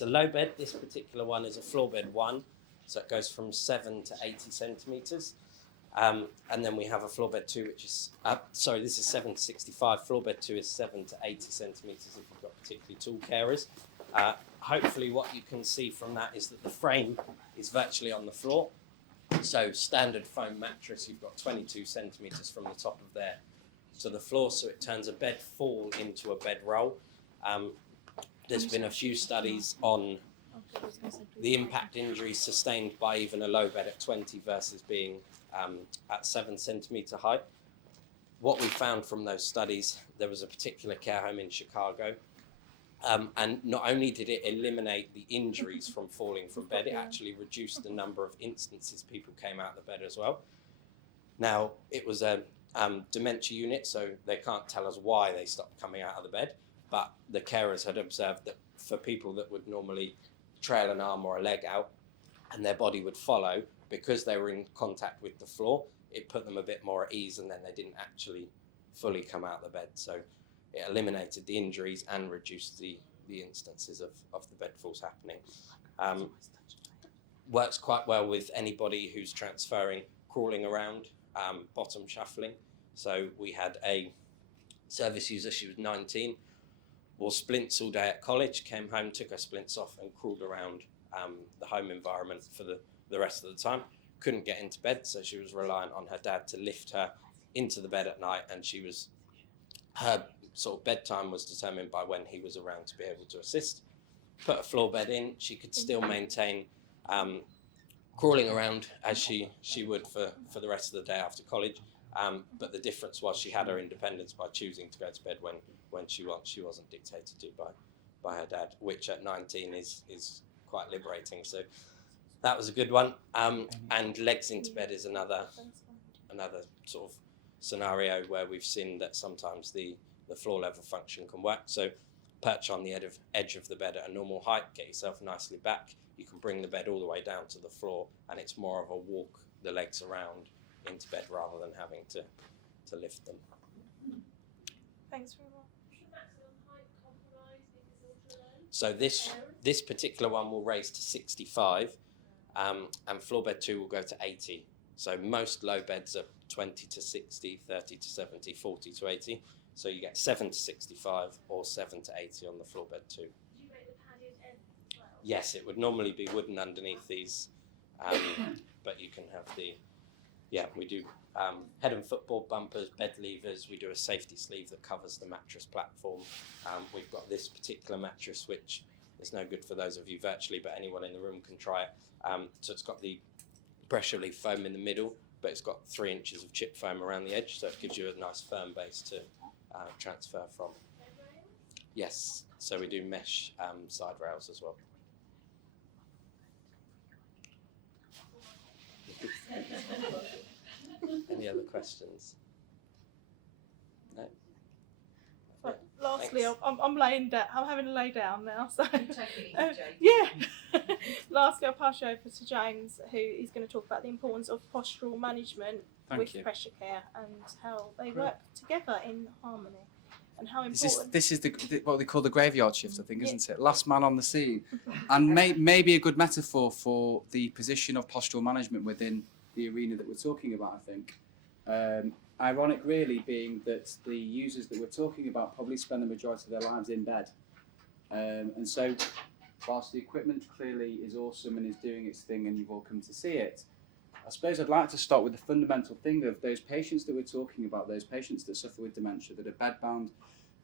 low bed. This particular one is a Floorbed 1. So it goes from 7 to 80 centimetres. And then we have a Floorbed 2, which is, this is 7 to 65. Floorbed 2 is 7 to 80 centimetres if you've got particularly tall carers. Hopefully what you can see from that is that the frame is virtually on the floor. So standard foam mattress, you've got 22 centimetres from the top of there to the floor, so it turns a bed fall into a bed roll. There's been a few studies on the impact injuries sustained by even a low bed at 20 versus being at 7 centimetre height. What we found from those studies, there was a particular care home in Chicago, and not only did it eliminate the injuries from falling from bed, it actually reduced the number of instances people came out of the bed as well. Now, it was a dementia unit, so they can't tell us why they stopped coming out of the bed, but the carers had observed that for people that would normally trail an arm or a leg out and their body would follow, because they were in contact with the floor, it put them a bit more at ease, and then they didn't actually fully come out of the bed. So it eliminated the injuries and reduced the instances of the bed falls happening. Works quite well with anybody who's transferring, crawling around, bottom shuffling. So we had a service user, she was 19, wore splints all day at college, came home, took her splints off and crawled around the home environment for the rest of the time. Couldn't get into bed, so she was reliant on her dad to lift her into the bed at night, and her sort of bedtime was determined by when he was around to be able to assist. Put a floor bed in, she could still maintain crawling around as she would for the rest of the day after college, but the difference was she had her independence by choosing to go to bed when she wants. She wasn't dictated to by her dad, which at 19 is quite liberating. So that was a good one. And legs into bed is another sort of scenario where we've seen that sometimes the floor level function can work. So perch on the edge of the bed at a normal height, get yourself nicely back. You can bring the bed all the way down to the floor, and it's more of a walk the legs around into bed rather than having to lift them. Thanks very much. So this particular one will raise to 65, and Floorbed 2 will go to 80. So most low beds are 20 to 60, 30 to 70, 40 to 80. So you get 7 to 65 or 7 to 80 on the Floorbed 2. Did you make the padded end as well? Yes, it would normally be wooden underneath these, but you can have we do head and footboard bumpers, bed levers. We do a safety sleeve that covers the mattress platform. We've got this particular mattress, which is no good for those of you virtually, but anyone in the room can try it. So it's got the pressure relief foam in the middle, but it's got 3 inches of chip foam around the edge, so it gives you a nice firm base to transfer from. Yes, so we do mesh side rails as well. Any other questions? No? But lastly, Thanks. I'm laying down. I'm having to lay down now. So Take it easy, James. yeah. Lastly, I'll pass you over to James, who is going to talk about the importance of postural management with pressure care and how they work together in harmony, and how important. This is what they call the graveyard shift, I think, isn't it? Last man on the scene, and maybe a good metaphor for the position of postural management within the arena that we're talking about. I think, ironic really being that the users that we're talking about probably spend the majority of their lives in bed, and so whilst the equipment clearly is awesome and is doing its thing, and you've all come to see it, I suppose I'd like to start with the fundamental thing of those patients that we're talking about, those patients that suffer with dementia, that are bedbound,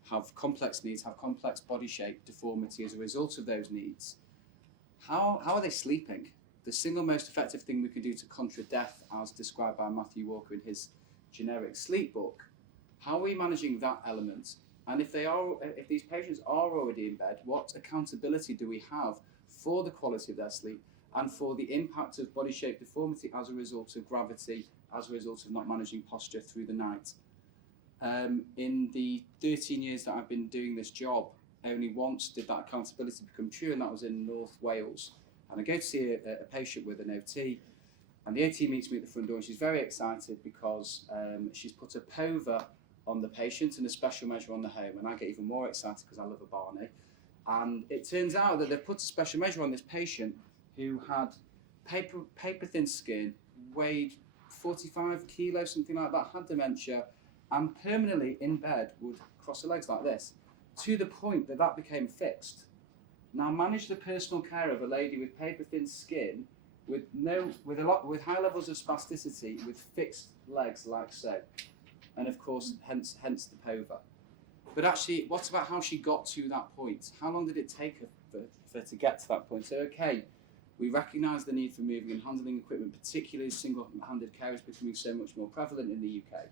have complex needs, have complex body shape deformity as a result of those needs. How are they sleeping? The single most effective thing we can do to contra death, as described by Matthew Walker in his generic sleep book, how are we managing that element? And if these patients are already in bed, what accountability do we have for the quality of their sleep and for the impact of body shape deformity as a result of gravity, as a result of not managing posture through the night? In the 13 years that I've been doing this job, only once did that accountability become true, and that was in North Wales. And I go to see a patient with an OT, and the OT meets me at the front door, and she's very excited because she's put a POVA on the patient and a special measure on the home, and I get even more excited because I love a Barney. And it turns out that they've put a special measure on this patient who had paper thin skin, weighed 45 kilos, something like that, had dementia, and permanently in bed would cross her legs like this, to the point that that became fixed. Now manage the personal care of a lady with paper thin skin, with high levels of spasticity, with fixed legs like so, and of course hence the POVA. But actually, what about how she got to that point? How long did it take her for to get to that point? So okay, we recognise the need for moving and handling equipment, particularly single-handed care is becoming so much more prevalent in the UK.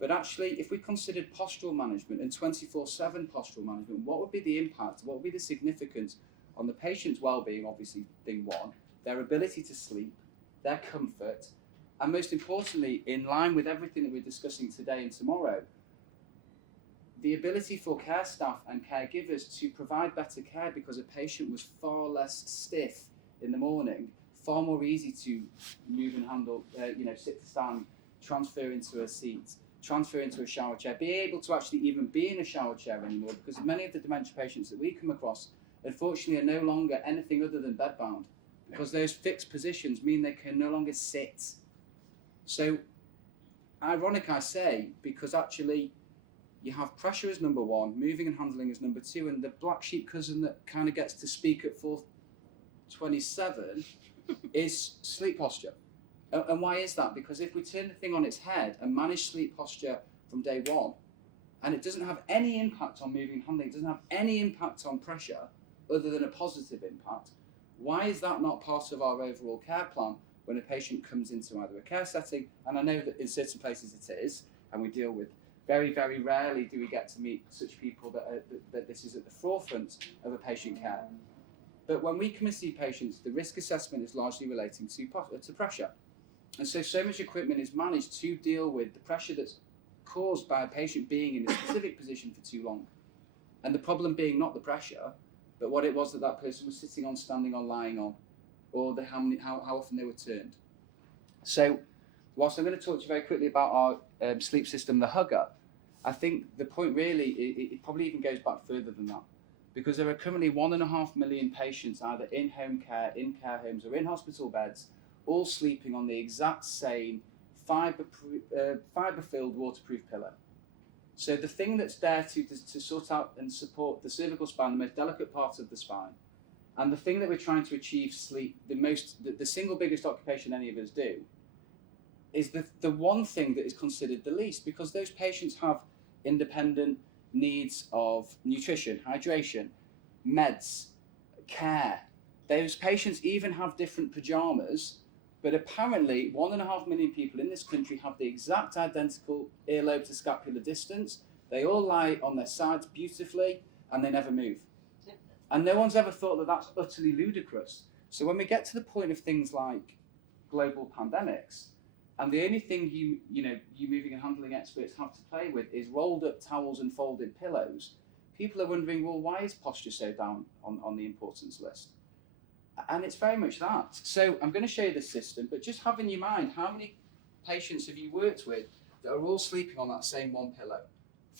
But actually, if we considered postural management and 24/7 postural management, what would be the impact, what would be the significance on the patient's well-being, obviously thing one, their ability to sleep, their comfort, and most importantly, in line with everything that we're discussing today and tomorrow, the ability for care staff and caregivers to provide better care because a patient was far less stiff in the morning, far more easy to move and handle, sit to stand, transfer into a seat, transfer into a shower chair, be able to actually even be in a shower chair anymore, because many of the dementia patients that we come across, unfortunately, are no longer anything other than bedbound, because those fixed positions mean they can no longer sit. So, ironic I say, because actually you have pressure as number one, moving and handling as number two, and the black sheep cousin that kind of gets to speak at 4:27 is sleep posture. And why is that? Because if we turn the thing on its head and manage sleep posture from day one, and it doesn't have any impact on moving and handling, it doesn't have any impact on pressure other than a positive impact, why is that not part of our overall care plan when a patient comes into either a care setting? And I know that in certain places it is, and we deal with Very, very rarely do we get to meet such people that this is at the forefront of a patient care. But when we come and see patients, the risk assessment is largely relating to pressure. And so much equipment is managed to deal with the pressure that's caused by a patient being in a specific position for too long. And the problem being not the pressure, but what it was that person was sitting on, standing on, lying on, or how often they were turned. So whilst I'm going to talk to you very quickly about our sleep system, the Hugger, I think the point really, it probably even goes back further than that. Because there are currently 1.5 million patients either in home care, in care homes, or in hospital beds, all sleeping on the exact same fibre-filled waterproof pillow. So the thing that's there to sort out and support the cervical spine, the most delicate part of the spine, and the thing that we're trying to achieve sleep, the single biggest occupation any of us do, is the one thing that is considered the least, because those patients have independent needs of nutrition, hydration, meds, care. Those patients even have different pajamas, but apparently 1.5 million people in this country have the exact identical earlobe to scapular distance. They all lie on their sides beautifully and they never move. And no one's ever thought that that's utterly ludicrous. So when we get to the point of things like global pandemics, and the only thing you moving and handling experts have to play with is rolled up towels and folded pillows, people are wondering, well, why is posture so down on the importance list? And it's very much that. So I'm going to show you this system, but just have in your mind, how many patients have you worked with that are all sleeping on that same one pillow?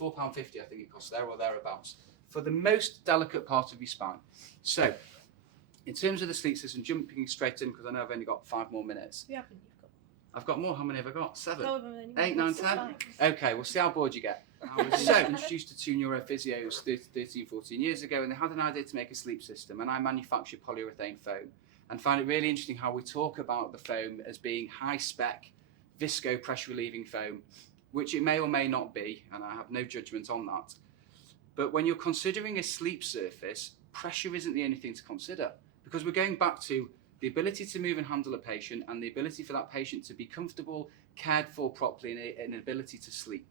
£4.50 I think it costs there or thereabouts, for the most delicate part of your spine. So in terms of the sleep system, jumping straight in, because I know I've only got 5 more minutes. You haven't, you've got. I've got more. How many have I got? 7? However many 8, 9, minutes, 10? like. Okay, we'll see how bored you get. I was introduced to 2 neurophysios 13, 14 years ago, and they had an idea to make a sleep system, and I manufacture polyurethane foam, and find it really interesting how we talk about the foam as being high-spec, visco pressure-relieving foam, which it may or may not be, and I have no judgment on that. But when you're considering a sleep surface, pressure isn't the only thing to consider, because we're going back to the ability to move and handle a patient, and the ability for that patient to be comfortable, cared for properly, and an ability to sleep.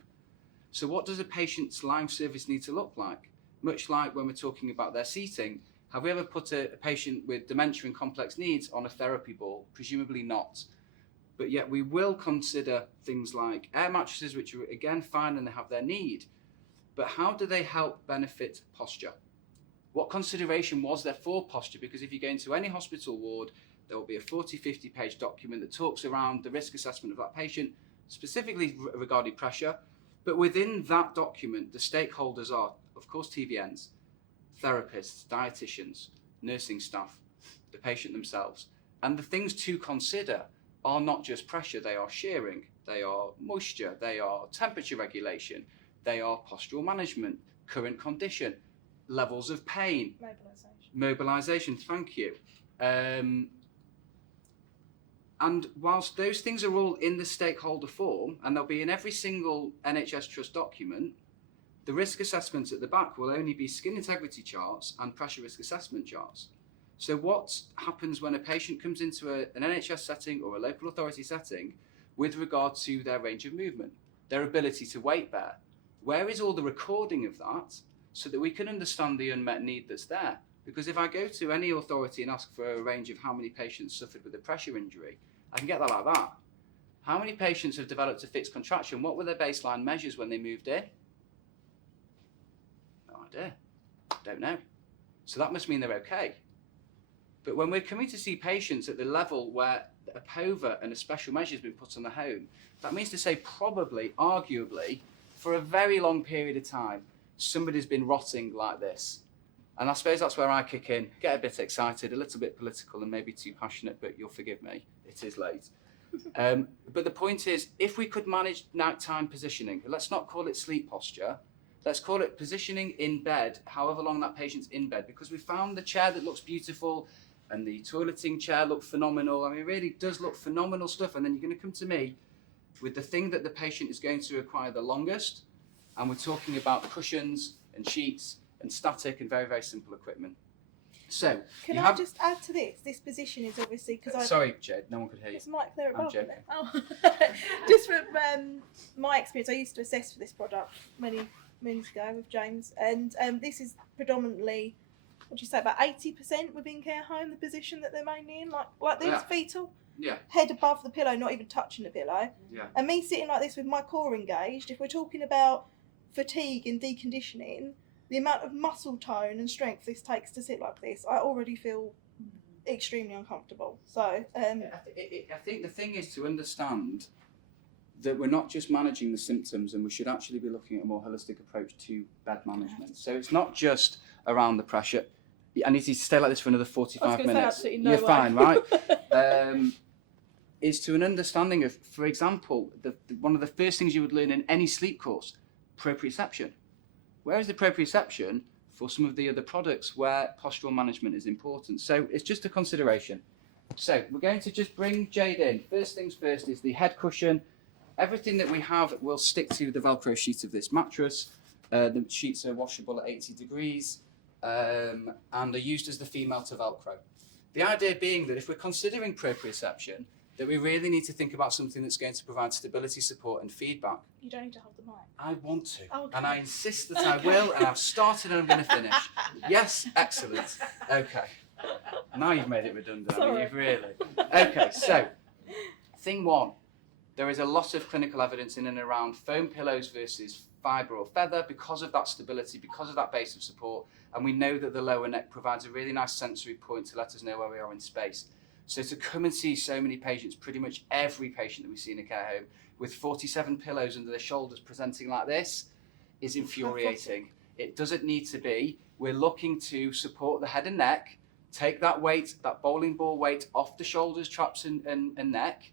So what does a patient's lying surface need to look like? Much like when we're talking about their seating, have we ever put a patient with dementia and complex needs on a therapy ball? Presumably not. But yet we will consider things like air mattresses, which are again fine and they have their need. But how do they help benefit posture? What consideration was there for posture? Because if you go into any hospital ward, there will be a 40, 50 page document that talks around the risk assessment of that patient, specifically regarding pressure. But within that document, the stakeholders are, of course, TVNs, therapists, dietitians, nursing staff, the patient themselves. And the things to consider are not just pressure, they are shearing, they are moisture, they are temperature regulation, they are postural management, current condition, levels of pain. Mobilisation, thank you. And whilst those things are all in the stakeholder form, and they'll be in every single NHS Trust document, the risk assessments at the back will only be skin integrity charts and pressure risk assessment charts. So what happens when a patient comes into an NHS setting or a local authority setting with regard to their range of movement, their ability to weight bear? Where is all the recording of that so that we can understand the unmet need that's there? Because if I go to any authority and ask for a range of how many patients suffered with a pressure injury, I can get that like that. How many patients have developed a fixed contraction? What were their baseline measures when they moved in? No idea. Don't know. So that must mean they're okay. But when we're coming to see patients at the level where a POVA and a special measure has been put on the home, that means to say probably, arguably, for a very long period of time, somebody's been rotting like this. And I suppose that's where I kick in, get a bit excited, a little bit political and maybe too passionate, but you'll forgive me, it is late. But the point is, if we could manage nighttime positioning, let's not call it sleep posture, let's call it positioning in bed, however long that patient's in bed, because we found the chair that looks beautiful and the toileting chair looked phenomenal. I mean, it really does look phenomenal stuff. And then you're going to come to me with the thing that the patient is going to require the longest. And we're talking about cushions and sheets and static and very, very simple equipment. So, Can you I have... just add to this? This position is obviously because I. Sorry, Jade, no one could hear you. Is Mike there I'm above? joking. Oh, just from my experience, I used to assess for this product many moons ago with James, and this is predominantly, what do you say, about 80% within care home, the position that they're mainly in, like this, Yeah. fetal, Yeah, head above the pillow, not even touching the pillow, yeah. and me sitting like this with my core engaged. If we're talking about fatigue and deconditioning, the amount of muscle tone and strength this takes to sit like this, I already feel extremely uncomfortable. So, I think the thing is to understand that we're not just managing the symptoms, and we should actually be looking at a more holistic approach to bed management. So it's not just around the pressure. I need to stay like this for another 45 minutes. Absolutely no You're way. fine, right? Is to an understanding of, for example, one of the first things you would learn in any sleep course, proprioception. Where is the proprioception for some of the other products where postural management is important? So it's just a consideration. So we're going to just bring Jade in. First things first is the head cushion. Everything that we have will stick to the Velcro sheet of this mattress. The sheets are washable at 80 degrees and are used as the female to Velcro. The idea being that if we're considering proprioception, that we really need to think about something that's going to provide stability, support and feedback. You don't need to hold the mic. I want to, Okay. and I insist that I will, and I've started and I'm going to finish. Yes, excellent. Okay. Now you've made it redundant, I mean, Sorry. you've really. Okay, so, thing one, there is a lot of clinical evidence in and around foam pillows versus fibre or feather because of that stability, because of that base of support, and we know that the lower neck provides a really nice sensory point to let us know where we are in space. So to come and see so many patients, pretty much every patient that we see in a care home, with 47 pillows under their shoulders presenting like this is infuriating. It doesn't need to be. We're looking to support the head and neck, take that weight, that bowling ball weight off the shoulders, traps and neck,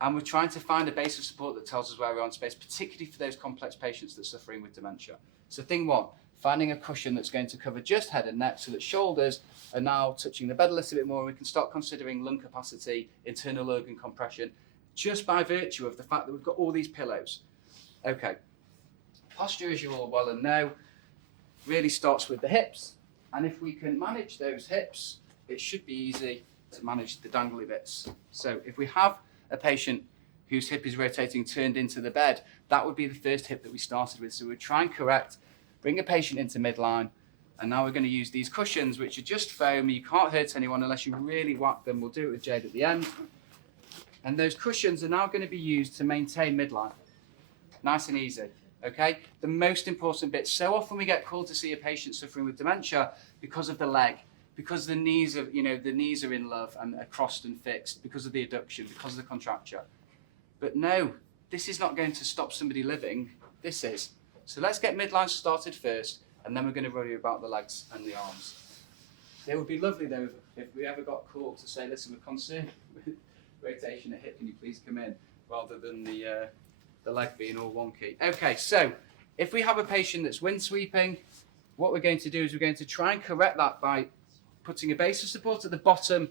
and we're trying to find a base of support that tells us where we are in space, particularly for those complex patients that are suffering with dementia. So thing one, finding a cushion that's going to cover just head and neck so that shoulders are now touching the bed a little bit more, and we can start considering lung capacity, internal organ compression, just by virtue of the fact that we've got all these pillows. Okay, posture, as you all well and know, really starts with the hips, and if we can manage those hips, it should be easy to manage the dangly bits. So if we have a patient whose hip is rotating turned into the bed, that would be the first hip that we started with. So we'd try and correct, bring a patient into midline, and now we're going to use these cushions, which are just foam. You can't hurt anyone unless you really whack them. We'll do it with Jade at the end. And those cushions are now going to be used to maintain midline. Nice and easy, okay? The most important bit, so often we get called to see a patient suffering with dementia because of the leg, because the knees are, the knees are in love and are crossed and fixed, because of the adduction, because of the contracture. But no, this is not going to stop somebody living. This is. So let's get midline started first, and then we're going to worry about the legs and the arms. It would be lovely though if we ever got called to say, listen, we're concerned with rotation of hip, can you please come in, rather than the leg being all wonky. Okay, so if we have a patient that's wind sweeping, what we're going to do is we're going to try and correct that by putting a base of support at the bottom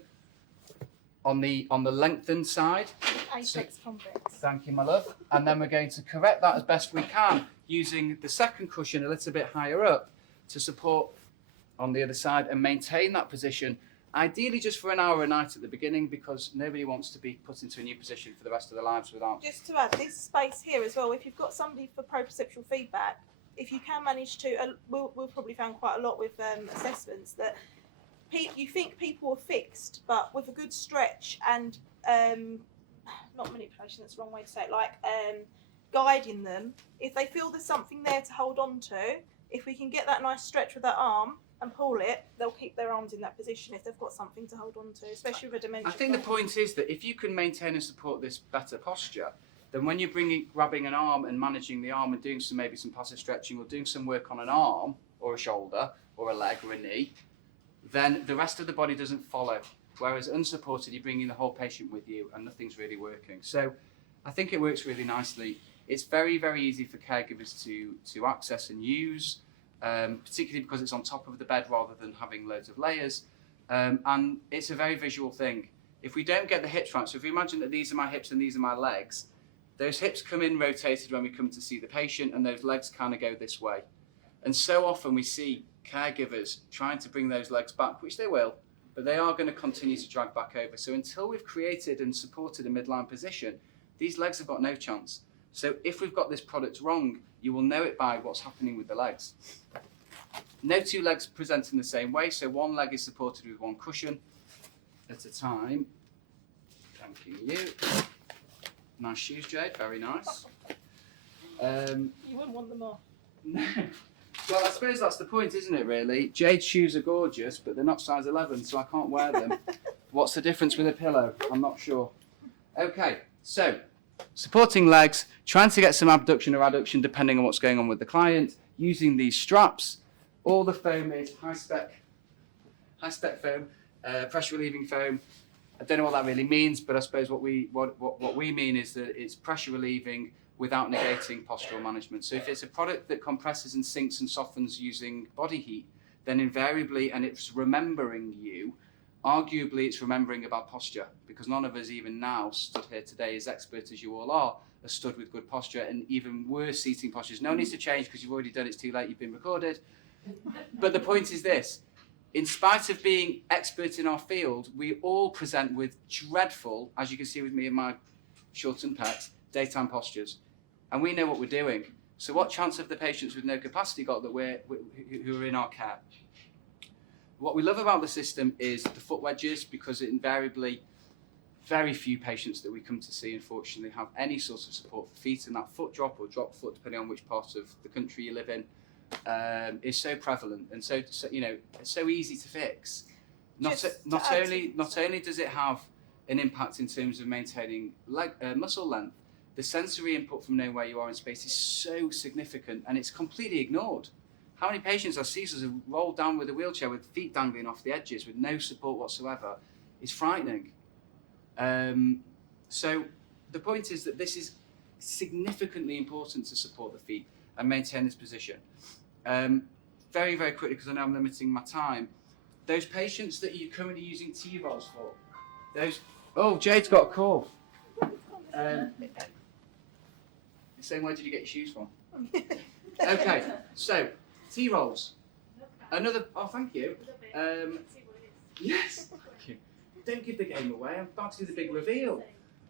on the lengthened side. Apex convex. Thank you, my love. And then we're going to correct that as best we can using the second cushion a little bit higher up to support on the other side and maintain that position, ideally just for an hour a night at the beginning, because nobody wants to be put into a new position for the rest of their lives without. Just to add, this space here as well, if you've got somebody for proprioceptual feedback, if you can manage to, we'll probably found quite a lot with assessments that you think people are fixed, but with a good stretch and not manipulation, that's the wrong way to say it, like guiding them, if they feel there's something there to hold on to, if we can get that nice stretch with that arm and pull it, they'll keep their arms in that position if they've got something to hold on to, especially with a dementia. I think the point is that if you can maintain and support this better posture, then when you're grabbing an arm and managing the arm and doing maybe some passive stretching or doing some work on an arm or a shoulder or a leg or a knee, then the rest of the body doesn't follow. Whereas unsupported, you're bringing the whole patient with you and nothing's really working. So I think it works really nicely. It's very, very easy for caregivers to access and use, particularly because it's on top of the bed rather than having loads of layers. And it's a very visual thing. If we don't get the hips right, so if we imagine that these are my hips and these are my legs, those hips come in rotated when we come to see the patient and those legs kind of go this way. And so often we see caregivers trying to bring those legs back, which they will, but they are going to continue to drag back over. So until we've created and supported a midline position, these legs have got no chance. So if we've got this product wrong, you will know it by what's happening with the legs. No two legs present in the same way, so one leg is supported with one cushion at a time. Thank you. Nice shoes, Jade, very nice. You wouldn't want them off. Well, I suppose that's the point, isn't it, really? Jade's shoes are gorgeous, but they're not size 11, so I can't wear them. What's the difference with a pillow? I'm not sure. Okay, so supporting legs, trying to get some abduction or adduction depending on what's going on with the client, using these straps. All the foam is high spec foam, pressure relieving foam. I don't know what that really means, but I suppose what we mean is that it's pressure relieving without negating postural management. So if it's a product that compresses and sinks and softens using body heat, then invariably, and it's remembering you, arguably it's remembering about posture, because none of us even now stood here today, as expert as you all are stood with good posture and even worse seating postures. No needs to change because you've already done it, it's too late, you've been recorded. But the point is this, in spite of being experts in our field, we all present with dreadful, as you can see with me in my shorts and pecs, daytime postures. And we know what we're doing. So what chance have the patients with no capacity got that who are in our care? What we love about the system is the foot wedges, because it invariably, very few patients that we come to see, unfortunately, have any sort of support for feet, and that foot drop or drop foot, depending on which part of the country you live in, is so prevalent and so you know, it's so easy to fix. Not only does it have an impact in terms of maintaining muscle length, the sensory input from knowing where you are in space is so significant, and it's completely ignored. How many patients I see sort of rolled down with a wheelchair with feet dangling off the edges with no support whatsoever? It's frightening. So the point is that this is significantly important to support the feet and maintain this position. Very, very quickly, because I know I'm limiting my time. Those patients that you're currently using T-rolls for, oh, Jade's got a call. Saying, where did you get your shoes from? Okay, so T-rolls. Thank you. Yes, thank you. Don't give the game away, I'm about to do the big reveal.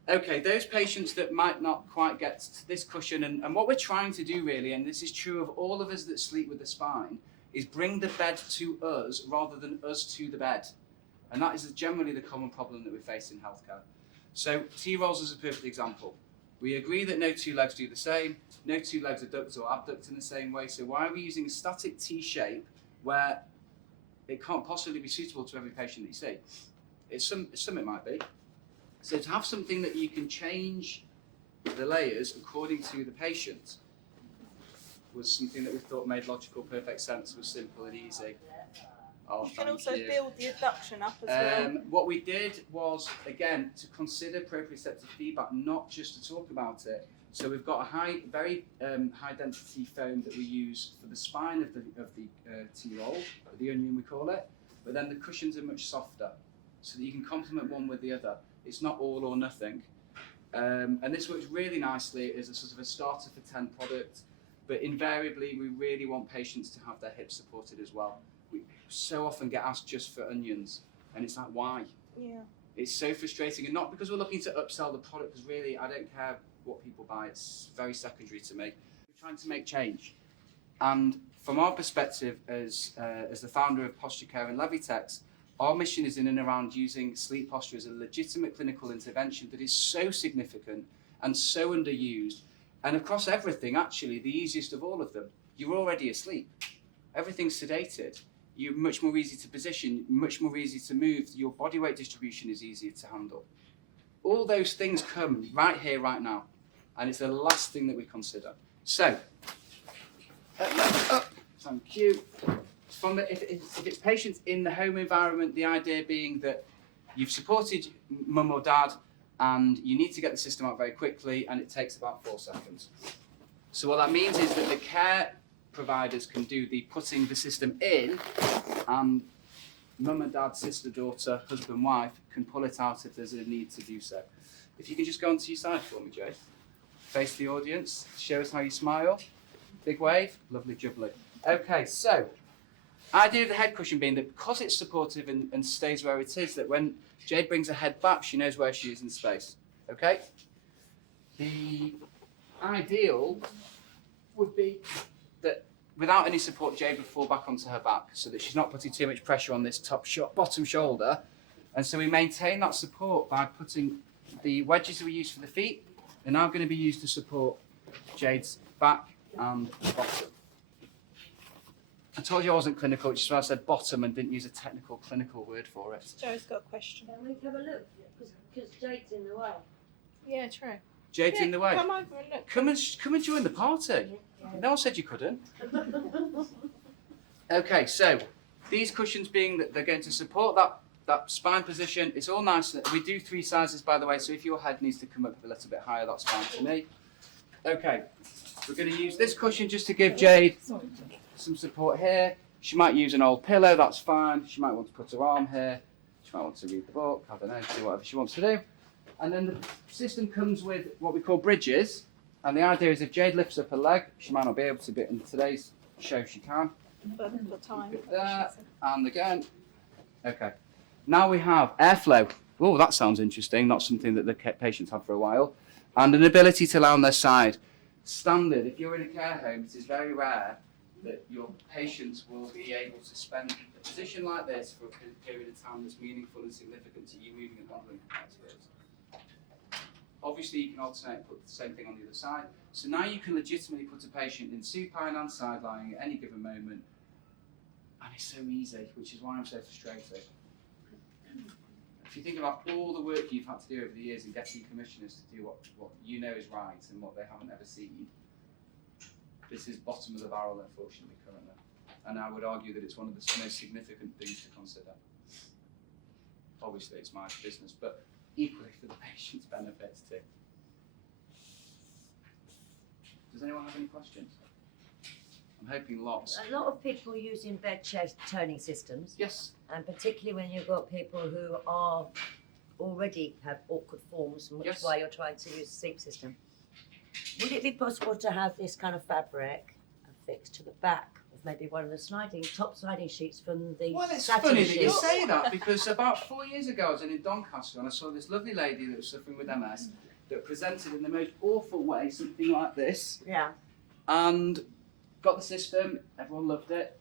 Okay, those patients that might not quite get to this cushion, and what we're trying to do really, and this is true of all of us that sleep with the spine, is bring the bed to us rather than us to the bed. And that is generally the common problem that we face in healthcare. So T-rolls is a perfect example. We agree that no two legs do the same, no two legs adduct or abduct in the same way, so why are we using a static T shape where it can't possibly be suitable to every patient that you see? Some it might be. So to have something that you can change the layers according to the patient was something that we thought made logical, perfect sense, was simple and easy. Oh, you can also build the adduction up as well. What we did was, again, to consider proprioceptive feedback, not just to talk about it. So we've got a very high density foam that we use for the spine of the T-roll, the onion we call it, but then the cushions are much softer, so that you can complement one with the other. It's not all or nothing. And this works really nicely as a sort of a starter for 10 product, but invariably we really want patients to have their hips supported as well. We so often get asked just for onions, and it's like, why? Yeah. It's so frustrating, and not because we're looking to upsell the product, because really I don't care what people buy, it's very secondary to me. We're trying to make change. And from our perspective as the founder of Posture Care and Levitex, our mission is in and around using sleep posture as a legitimate clinical intervention that is so significant and so underused, and across everything, actually, the easiest of all of them. You're already asleep. Everything's sedated. You're much more easy to position, much more easy to move. Your body weight distribution is easier to handle. All those things come right here, right now, and it's the last thing that we consider. So, thank you. If it's patients in the home environment, the idea being that you've supported mum or dad and you need to get the system out very quickly, and it takes about 4 seconds. So what that means is that the care providers can do the putting the system in, and mum and dad, sister, daughter, husband, wife can pull it out if there's a need to do so. If you can just go onto your side for me, Jay. Face the audience, show us how you smile. Big wave, lovely jubbly. Okay, so Idea of the head cushion being that because it's supportive and stays where it is, that when Jade brings her head back, she knows where she is in space. Okay? The ideal would be that without any support, Jade would fall back onto her back so that she's not putting too much pressure on this bottom shoulder. And so we maintain that support by putting the wedges that we use for the feet are now going to be used to support Jade's back and bottom. I told you I wasn't clinical, which is why I said bottom and didn't use a technical clinical word for it. Joe's got a question. Can we have a look? Because Jade's in the way. Yeah, true. Jade's in the way. Come over and look. Come and join the party. No one said you couldn't. Okay, so these cushions being that they're going to support that spine position, it's all nice. We do 3 sizes, by the way, so if your head needs to come up a little bit higher, that's fine for me. Okay, we're going to use this cushion just to give Jade some support here. She might use an old pillow, that's fine. She might want to put her arm here. She might want to read the book, I don't know, do whatever she wants to do. And then the system comes with what we call bridges. And the idea is if Jade lifts up her leg, she might not be able to, but in today's show she can. For time. There, and again. Okay. Now we have airflow. Oh, that sounds interesting. Not something that the patients have for a while. And an ability to lie on their side. Standard, if you're in a care home, it is very rare that your patients will be able to spend a position like this for a period of time that's meaningful and significant to you moving and handling experts. Obviously, you can alternate and put the same thing on the other side. So now you can legitimately put a patient in supine and side lying at any given moment. And it's so easy, which is why I'm so frustrated. If you think about all the work you've had to do over the years in getting commissioners to do what you know is right and what they haven't ever seen, this is bottom of the barrel, unfortunately, currently. And I would argue that it's one of the most significant things to consider. Obviously, it's my business, but equally for the patient's benefits too. Does anyone have any questions? I'm hoping lots. A lot of people using bed chair turning systems. Yes. And particularly when you've got people who are already have awkward forms, and which Yes. is why you're trying to use a sleep system. Would it be possible to have this kind of fabric affixed to the back of maybe one of the top sliding sheets from the Well, it's satin funny that you sheet? say that because about 4 years ago I was in Doncaster and I saw this lovely lady that was suffering with MS that presented in the most awful way, something like this, Yeah. and got the system. Everyone loved it,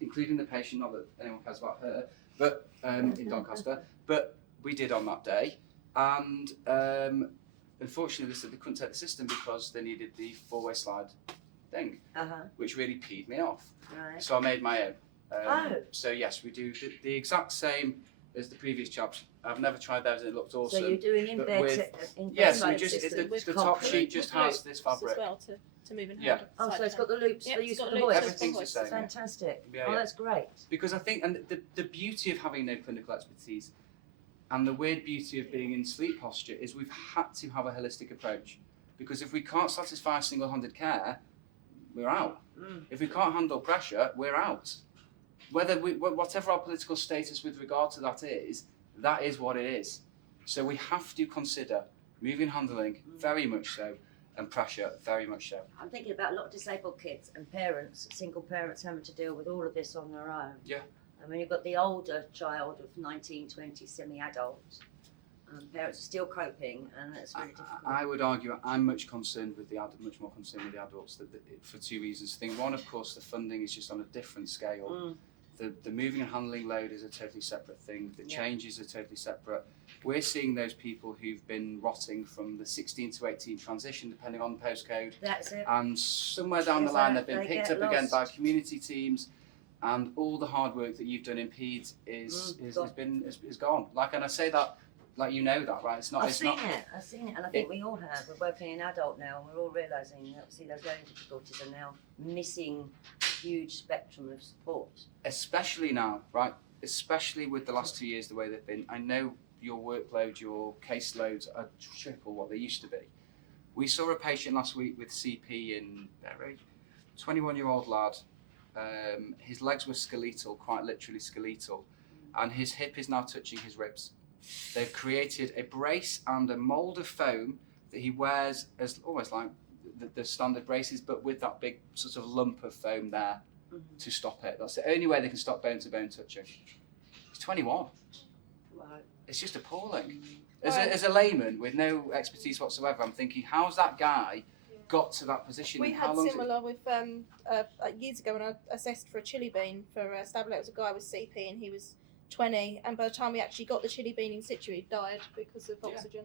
including the patient. Not that anyone cares about her, but in Doncaster. But we did on that day, and unfortunately, they said they couldn't take the system because they needed the 4-way slide thing, which really peed me off. Right. So I made my own. Oh. So yes, we do the exact same as the previous chaps. I've never tried theirs and it looked awesome. So you're doing in but bed, with- in bed Yes, we sliding just system with the top concrete. sheet just has this fabric. As well to move and Yeah. hold. Oh, so it's got the loops Yep, for it's use got for the loops hoist. for Everything's the hoist. same. Fantastic. Yeah, Oh, yeah. that's great. Because I think, and the beauty of having no clinical expertise and the weird beauty of being in sleep posture is we've had to have a holistic approach. Because if we can't satisfy single-handed care, we're out. If we can't handle pressure, we're out. Whatever our political status with regard to that is what it is. So we have to consider moving and handling very much so, and pressure very much so. I'm thinking about a lot of disabled kids and parents, single parents having to deal with all of this on their own. Yeah. I mean, you've got the older child of 19, 20, semi-adult. Parents are still coping, and it's really difficult. I would argue I'm much more concerned with the adults for 2 reasons. I think one, of course, the funding is just on a different scale. The moving and handling load is a totally separate thing. The changes are totally separate. We're seeing those people who've been rotting from the 16 to 18 transition, depending on the postcode. That's it. And somewhere down the Is line, that they've been they picked get up again by lost. community teams, and all the hard work that you've done in PEDS is gone. And I say that, like you know that, right? It's not. I've it's seen not. it, and I think we all have. We're working in adult now, and we're all realising that those learning difficulties are now missing a huge spectrum of support. Especially now, right? Especially with the last 2 years, the way they've been. I know your workload, your caseloads are triple what they used to be. We saw a patient last week with CP in Bury, 21-year-old lad. His legs were skeletal, quite literally skeletal, and his hip is now touching his ribs. They've created a brace and a mould of foam that he wears as almost like the standard braces, but with that big sort of lump of foam there. to stop it. That's the only way they can stop bone-to-bone touching. He's 21. Right. It's just appalling. As a layman with no expertise whatsoever, I'm thinking, how's that guy got to that position? We and how had long similar with years ago when I assessed for a chili bean for Stabile. It was a guy with CP and he was 20, and by the time we actually got the chili bean in situ, he died because of oxygen.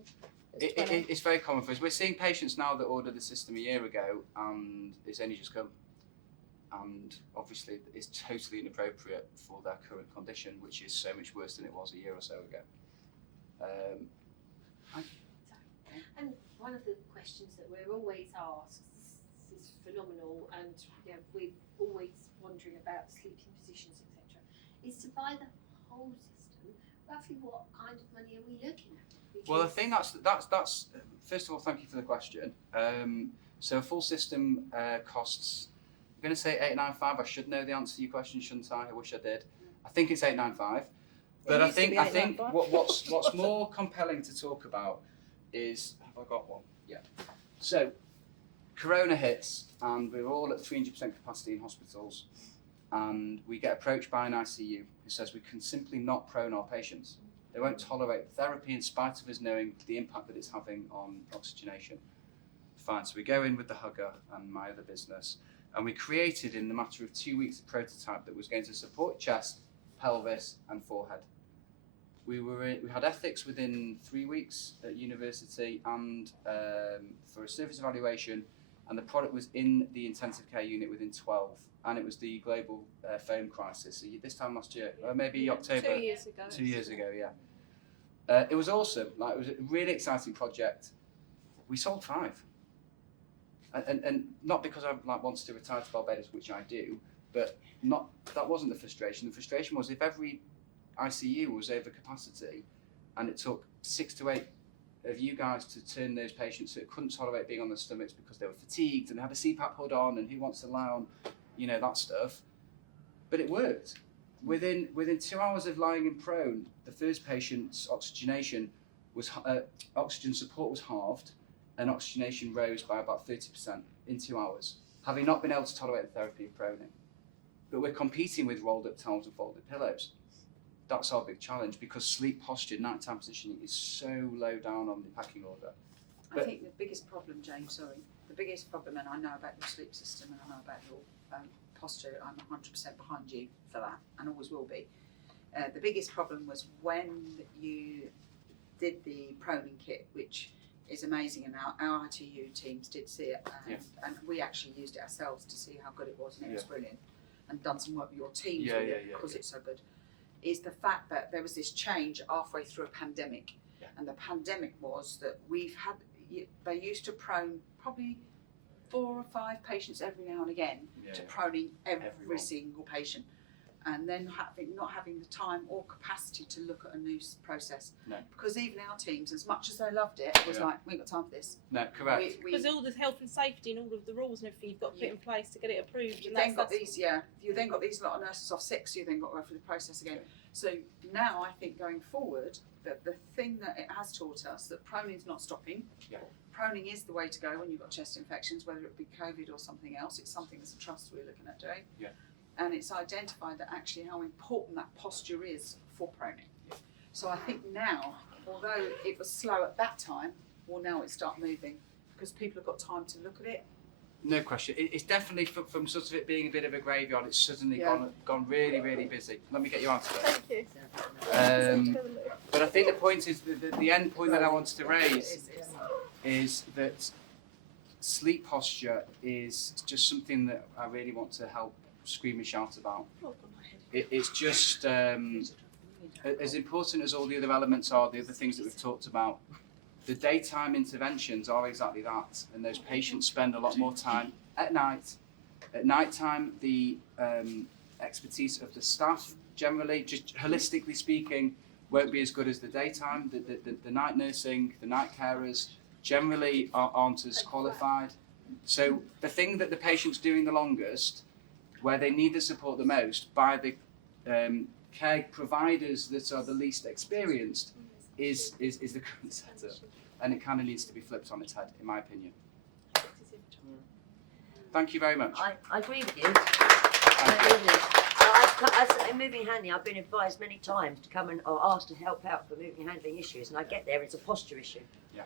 It's very common for us. We're seeing patients now that ordered the system a year ago and it's only just come. And obviously it's totally inappropriate for their current condition, which is so much worse than it was a year or so ago. And one of the questions that we're always asked is phenomenal, and we're always wondering about sleeping positions, etc., is to buy the whole system. Roughly, what kind of money are we looking at? Because Well, I think that's first of all, thank you for the question. So a full system costs, I'm going to say 895. I should know the answer to your question, shouldn't I? I wish I did. I think it's 895. But I think what's more compelling to talk about is, have I got one? Yeah. So Corona hits and we're all at 300% capacity in hospitals, and we get approached by an ICU who says we can simply not prone our patients. They won't tolerate therapy in spite of us knowing the impact that it's having on oxygenation. Fine, so we go in with the hugger and my other business, and we created in the matter of 2 weeks a prototype that was going to support chest, pelvis and forehead. We had ethics within 3 weeks at university and for a service evaluation, and the product was in the intensive care unit within 12, and it was the global foam crisis. So this time last year, or maybe October. 2 years ago. 2 years ago, yeah. It was awesome. Like, it was a really exciting project. We sold 5, and not because I wanted to retire to Barbados, which I do, but that wasn't the frustration. The frustration was if every ICU was over capacity, and it took 6 to 8 of you guys to turn those patients that couldn't tolerate being on their stomachs because they were fatigued and had a CPAP hood on, and who wants to lie on, that stuff. But it worked. Within 2 hours of lying in prone, the first patient's oxygen support was halved, and oxygenation rose by about 30% in 2 hours, having not been able to tolerate the therapy of proning. But we're competing with rolled up towels and folded pillows. That's our big challenge, because sleep posture, nighttime positioning is so low down on the packing order. I think the biggest problem, James, the biggest problem, and I know about your sleep system and I know about your posture, I'm 100% behind you for that and always will be. The biggest problem was when you did the proning kit, which is amazing, and our ITU teams did see it, and we actually used it ourselves to see how good it was, and it was brilliant, and done some work with your teams with it because it's so good. Is the fact that there was this change halfway through a pandemic, and the pandemic was that they used to prone probably 4 or 5 patients every now and again to proning every single patient, and then not having the time or capacity to look at a new process. No. Because even our teams, as much as they loved it, was like, we ain't got time for this. No, correct. Because all the health and safety and all of the rules and everything you've got to put in place to get it approved. You then got these lot of nurses off sick, so you then got to go through the process again. So now I think going forward, that the thing that it has taught us, that proning's not stopping. Yeah. Proning is the way to go when you've got chest infections, whether it be COVID or something else. It's something as a trust we're looking at doing. Yeah. And it's identified that actually how important that posture is for proning. Yeah. So I think now, although it was slow at that time, well, now it's start moving because people have got time to look at it. No question. It's definitely from sort of it being a bit of a graveyard, it's suddenly gone really, really busy. Let me get you answer that. Thank you. But I think the point is, the end point that I wanted to raise is that sleep posture is just something that I really want to help scream and shout about. It's just as important as all the other elements are, the other things that we've talked about. The daytime interventions are exactly that, and those patients spend a lot more time at night. At night time, the expertise of the staff generally, just holistically speaking, won't be as good as the daytime. The night nursing, the night carers generally aren't as qualified. So the thing that the patient's doing the longest, where they need the support the most by the care providers that are the least experienced, is the current setup. And it kind of needs to be flipped on its head, in my opinion. Thank you very much. I agree with you. In moving handling, I've been advised many times to come and or asked to help out for moving handling issues, and I get there, it's a posture issue. Yeah.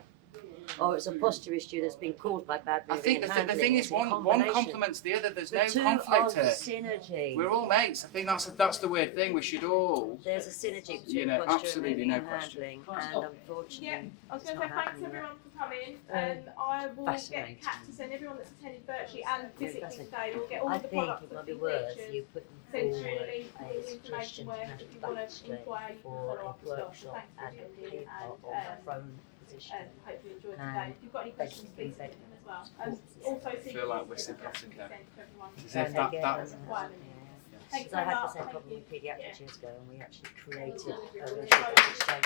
Or it's a posture issue that's been caused by bad I moving think and the handling. thing is, It's a one combination. complements the other. There's The no two conflict are here. synergy. We're all mates. I think that's the weird thing. We should all. There's a synergy between You know, posture absolutely and no moving and question. handling, and unfortunately, Yeah, I was it's going to not say thanks happening everyone for coming. Um, I will get fascinating. Kat to send everyone that's attended virtually and physically fascinating. today. We'll get all I the think products it might that's be been worth featured. you putting Send through forward the link to all a the information suggestion where to have if you a want to budget inquire, you can for follow a up as well. So workshop thanks for and a attending paper and on prone position. hopefully enjoyed and today. If you've got any questions, please basically send them as well. Also, I feel like we're sympathetic. everyone. As if that Thanks So I very had much. the same Thank problem you. with paediatrics years ago, and we actually created a exchange